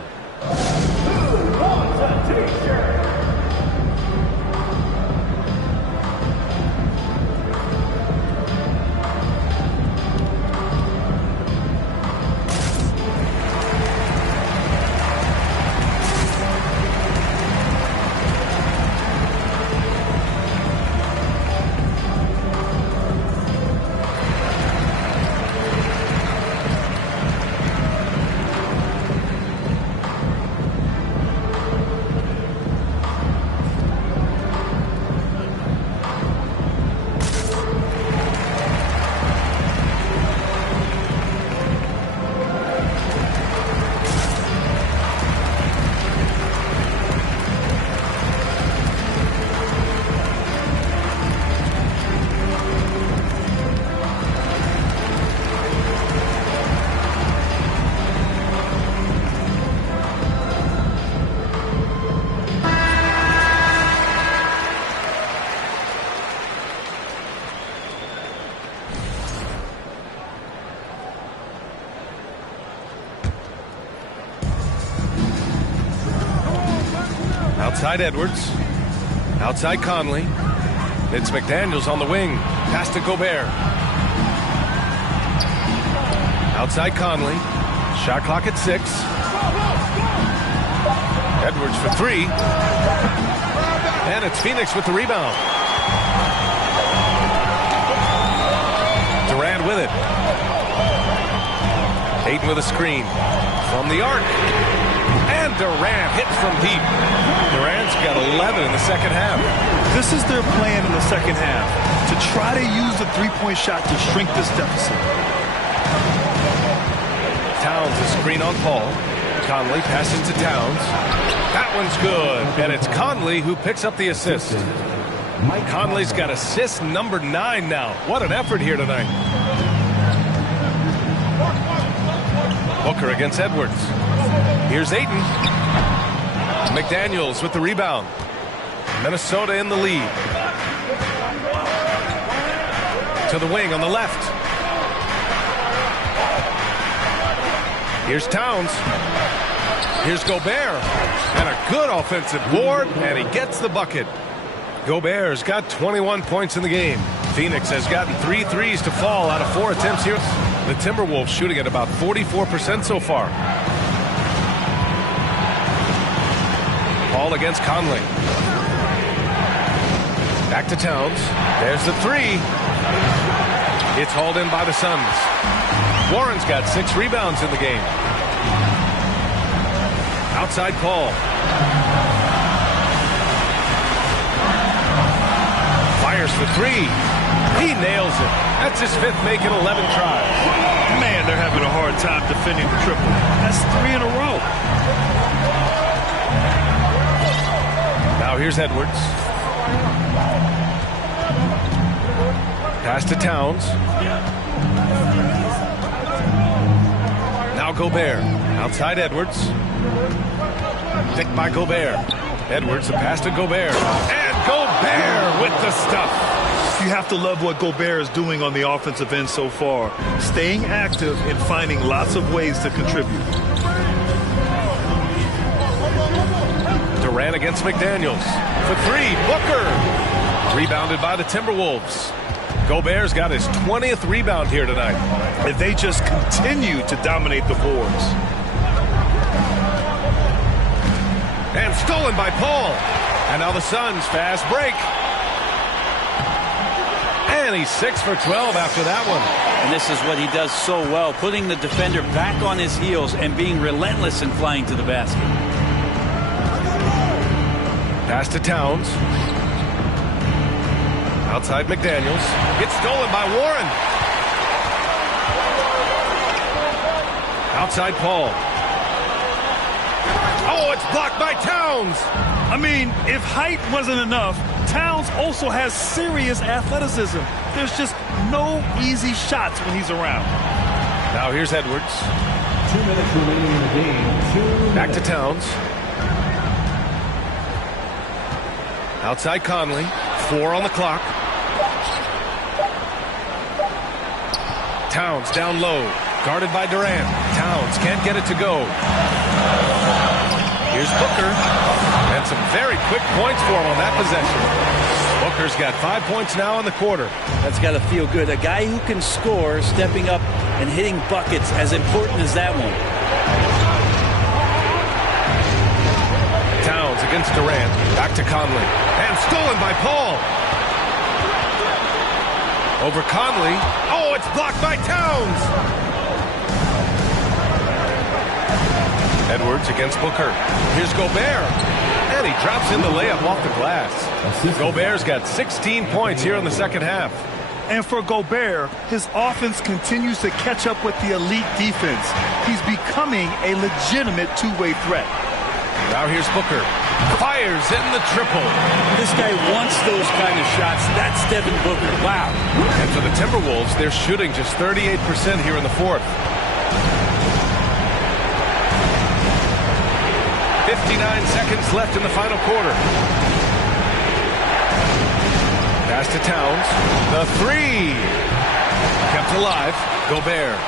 Outside Edwards. Outside Conley. It's McDaniels on the wing. Pass to Gobert. Outside Conley. Shot clock at 6. Edwards for 3. And it's Phoenix with the rebound. Durant with it. Ayton with a screen. From the arc. And Durant hits from deep. Durant's got 11 in the second half. This is their plan in the second half, to try to use the three-point shot to shrink this deficit. Towns a screen on Paul. Conley passes to Towns. That one's good, and it's Conley who picks up the assist. Conley's got assist number 9 now. What an effort here tonight. Booker against Edwards. Here's Ayton. McDaniels with the rebound. Minnesota in the lead. To the wing on the left. Here's Towns. Here's Gobert. And a good offensive board, and he gets the bucket. Gobert's got 21 points in the game. Phoenix has gotten 3 threes to fall out of 4 attempts here. The Timberwolves shooting at about 44% so far. Paul against Conley. Back to Towns. There's the 3. It's hauled in by the Suns. Warren's got 6 rebounds in the game. Outside Paul. Fires for 3. He nails it. That's his 5th make in 11 tries. Man, they're having a hard time defending the triple. That's 3 in a row. Now here's Edwards. Pass to Towns. Now Gobert. Outside Edwards. Picked by Gobert. Edwards, a pass to Gobert. And Gobert with the stuff. You have to love what Gobert is doing on the offensive end so far. Staying active and finding lots of ways to contribute. Durant against McDaniels. For 3, Booker. Rebounded by the Timberwolves. Gobert's got his 20th rebound here tonight. And they just continue to dominate the boards. And stolen by Paul. And now the Suns fast break. And he's 6 for 12 after that one. And this is what he does so well, putting the defender back on his heels and being relentless in flying to the basket. Pass to Towns. Outside McDaniels. It's stolen by Warren. Outside Paul. Oh, it's blocked by Towns. I mean, if height wasn't enough, Towns also has serious athleticism. There's just no easy shots when he's around. Now here's Edwards. 2 minutes remaining in the game. Back to Towns. Outside Conley. 4 on the clock. Towns down low. Guarded by Durant. Towns can't get it to go. Here's Booker. And some very quick points for him on that possession. Booker's got 5 points now in the quarter. That's got to feel good. A guy who can score, stepping up and hitting buckets, as important as that one. Towns against Durant. Back to Conley. And stolen by Paul. Over Conley. Oh, it's blocked by Towns. Edwards against Booker. Here's Gobert. And he drops in the layup off the glass. Gobert's got 16 points here in the second half. And for Gobert, his offense continues to catch up with the elite defense. He's becoming a legitimate two-way threat. Now here's Booker. Fires in the triple. This guy wants those kind of shots. That's Devin Booker. Wow. And for the Timberwolves, they're shooting just 38% here in the fourth. 59 seconds left in the final quarter. Pass to Towns. The 3. Kept alive. Gobert.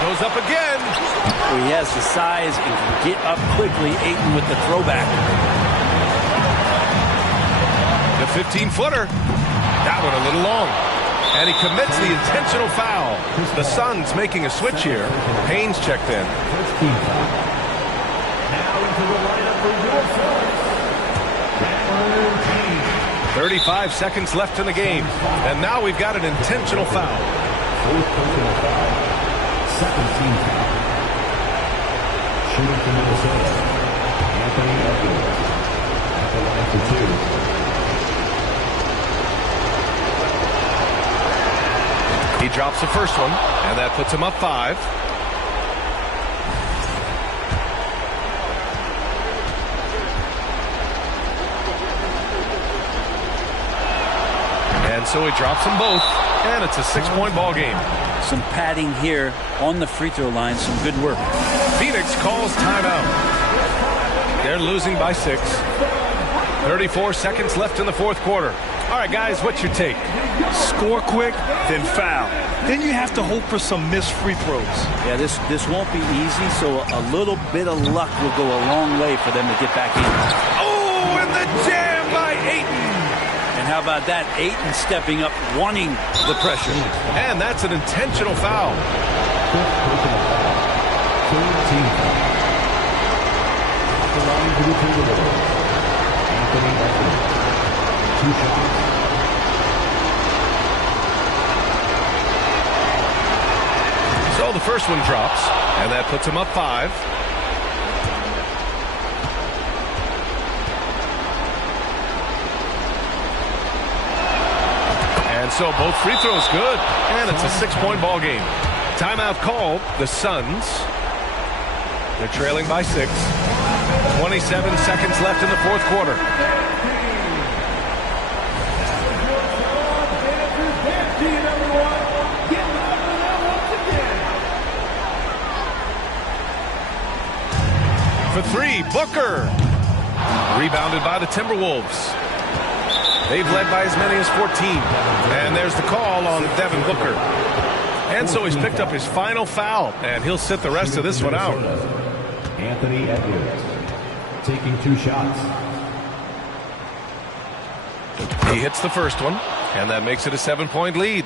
Goes up again. Well, he has the size and can get up quickly. Ayton with the throwback. The 15-footer. That one a little long. And he commits the intentional foul. The Suns making a switch here. Haynes checked in. Now into the lineup for your Suns, Cameron Payne. 35 seconds left in the game. And now we've got an intentional foul. Fourth personal foul. Second team foul. Shooting for Minnesota, Anthony Edwards at the line for 2. drops the first one, and that puts him up 5. And so he drops them both, and it's a 6-point ball game. Some padding here on the free throw line. Some good work. Phoenix calls timeout. They're losing by 6. 34 seconds left in the fourth quarter. All right, guys, what's your take? Score quick, then foul. Then you have to hope for some missed free throws. Yeah, this won't be easy, so a little bit of luck will go a long way for them to get back in. Oh, and the jam by Ayton. And how about that? Ayton stepping up, wanting the pressure. And that's an intentional foul. So the first one drops, and that puts him up 5. And so both free throws good, and it's a 6-point ball game. Timeout called. The Suns. They're trailing by 6. 27 seconds left in the fourth quarter. For 3, Booker. Rebounded by the Timberwolves. They've led by as many as 14. And there's the call on Devin Booker. And so he's picked up his final foul, and he'll sit the rest of this one out. Anthony Edwards taking 2 shots. He hits the first one, and that makes it a 7-point lead.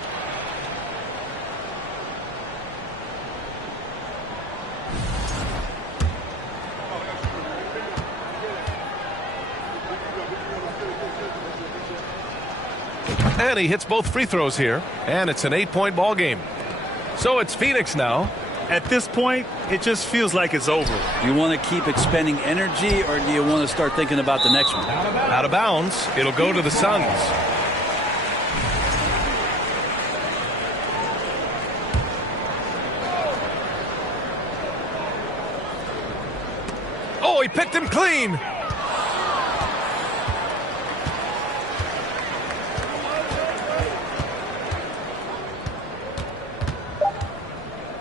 And he hits both free throws here, and it's an 8-point ball game. So it's Phoenix now. At this point, it just feels like it's over. Do you want to keep expending energy, or do you want to start thinking about the next one? Out of bounds. It'll go to the Suns. Oh, he picked him clean.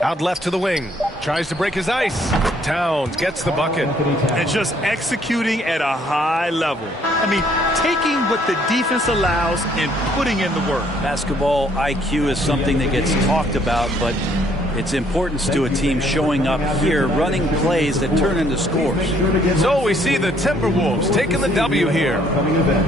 Out left to the wing. Tries to break his ice. Towns gets the bucket. And just executing at a high level. I mean, taking what the defense allows and putting in the work. Basketball IQ is something that gets talked about, but its importance to a team showing up here, running plays that turn into scores. So we see the Timberwolves taking the W here.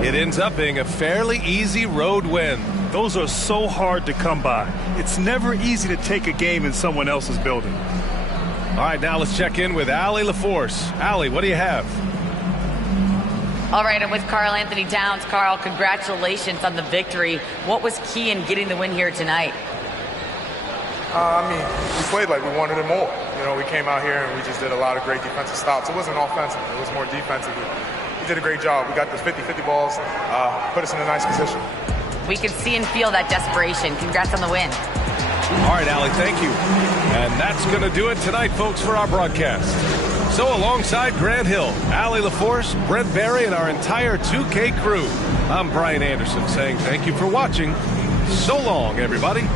It ends up being a fairly easy road win. Those are so hard to come by. It's never easy to take a game in someone else's building. All right, now let's check in with Allie LaForce. Allie, what do you have? All right, I'm with Karl Anthony Towns. Karl, congratulations on the victory. What was key in getting the win here tonight? We played like we wanted it more. You know, we came out here and we just did a lot of great defensive stops. It wasn't offensive. It was more defensive. We did a great job. We got those 50-50 balls, put us in a nice position. We could see and feel that desperation. Congrats on the win. All right, Allie, thank you. And that's going to do it tonight, folks, for our broadcast. So alongside Grant Hill, Allie LaForce, Brent Barry, and our entire 2K crew, I'm Brian Anderson saying thank you for watching. So long, everybody.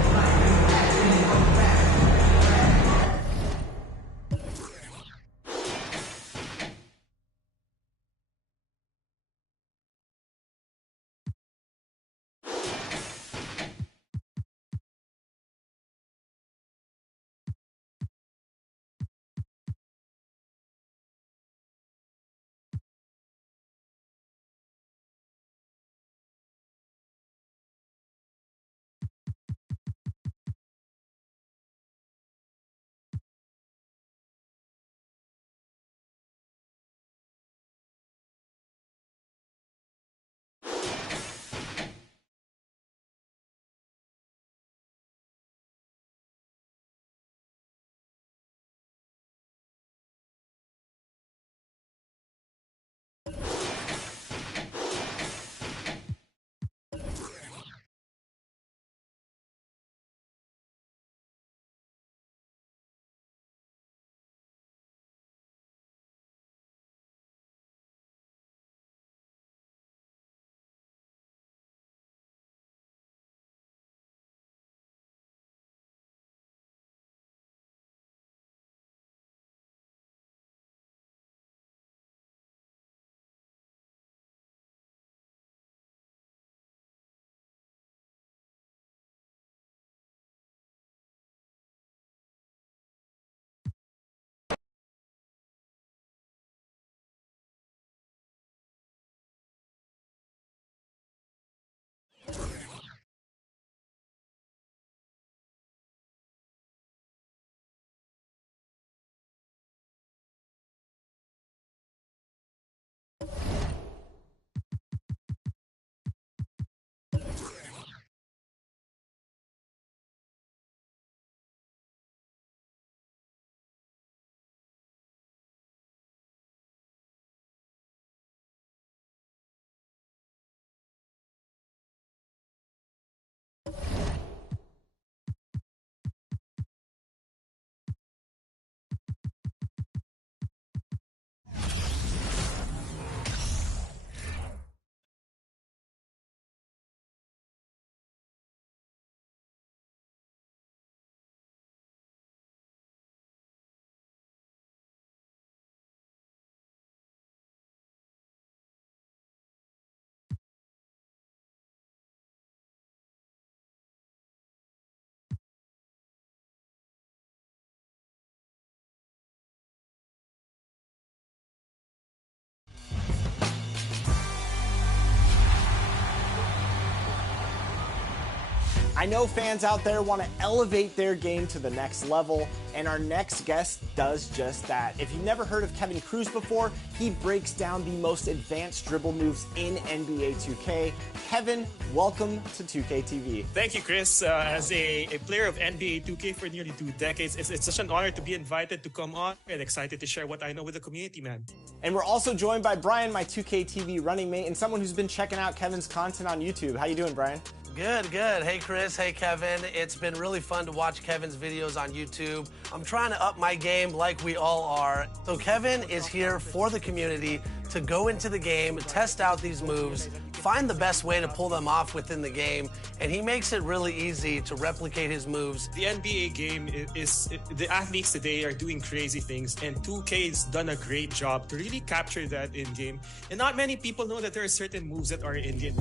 I know fans out there want to elevate their game to the next level, and our next guest does just that. If you've never heard of Kevin Cruz before, he breaks down the most advanced dribble moves in NBA 2K. Kevin, welcome to 2K TV. Thank you, Chris. As a player of NBA 2K for nearly 2 decades, it's such an honor to be invited to come on and excited to share what I know with the community, man. And we're also joined by Brian, my 2K TV running mate, and someone who's been checking out Kevin's content on YouTube. How you doing, Brian? Good, good. Hey, Chris. Hey, Kevin. It's been really fun to watch Kevin's videos on YouTube. I'm trying to up my game like we all are. So Kevin is here for the community to go into the game, test out these moves, find the best way to pull them off within the game, and he makes it really easy to replicate his moves. The NBA game the athletes today are doing crazy things, and 2K has done a great job to really capture that in-game. And not many people know that there are certain moves that are in-game.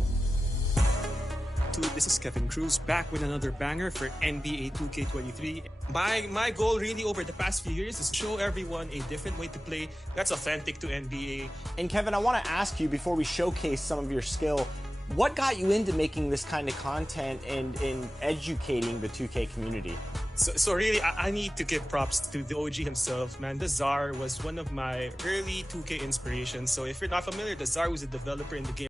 This is Kevin Cruz back with another banger for NBA 2K23. My goal really over the past few years is to show everyone a different way to play that's authentic to NBA. And Kevin, I want to ask you before we showcase some of your skill, what got you into making this kind of content and in educating the 2K community? So really, I need to give props to the OG himself, man. The Czar was one of my early 2K inspirations. So if you're not familiar, the Czar was a developer in the game.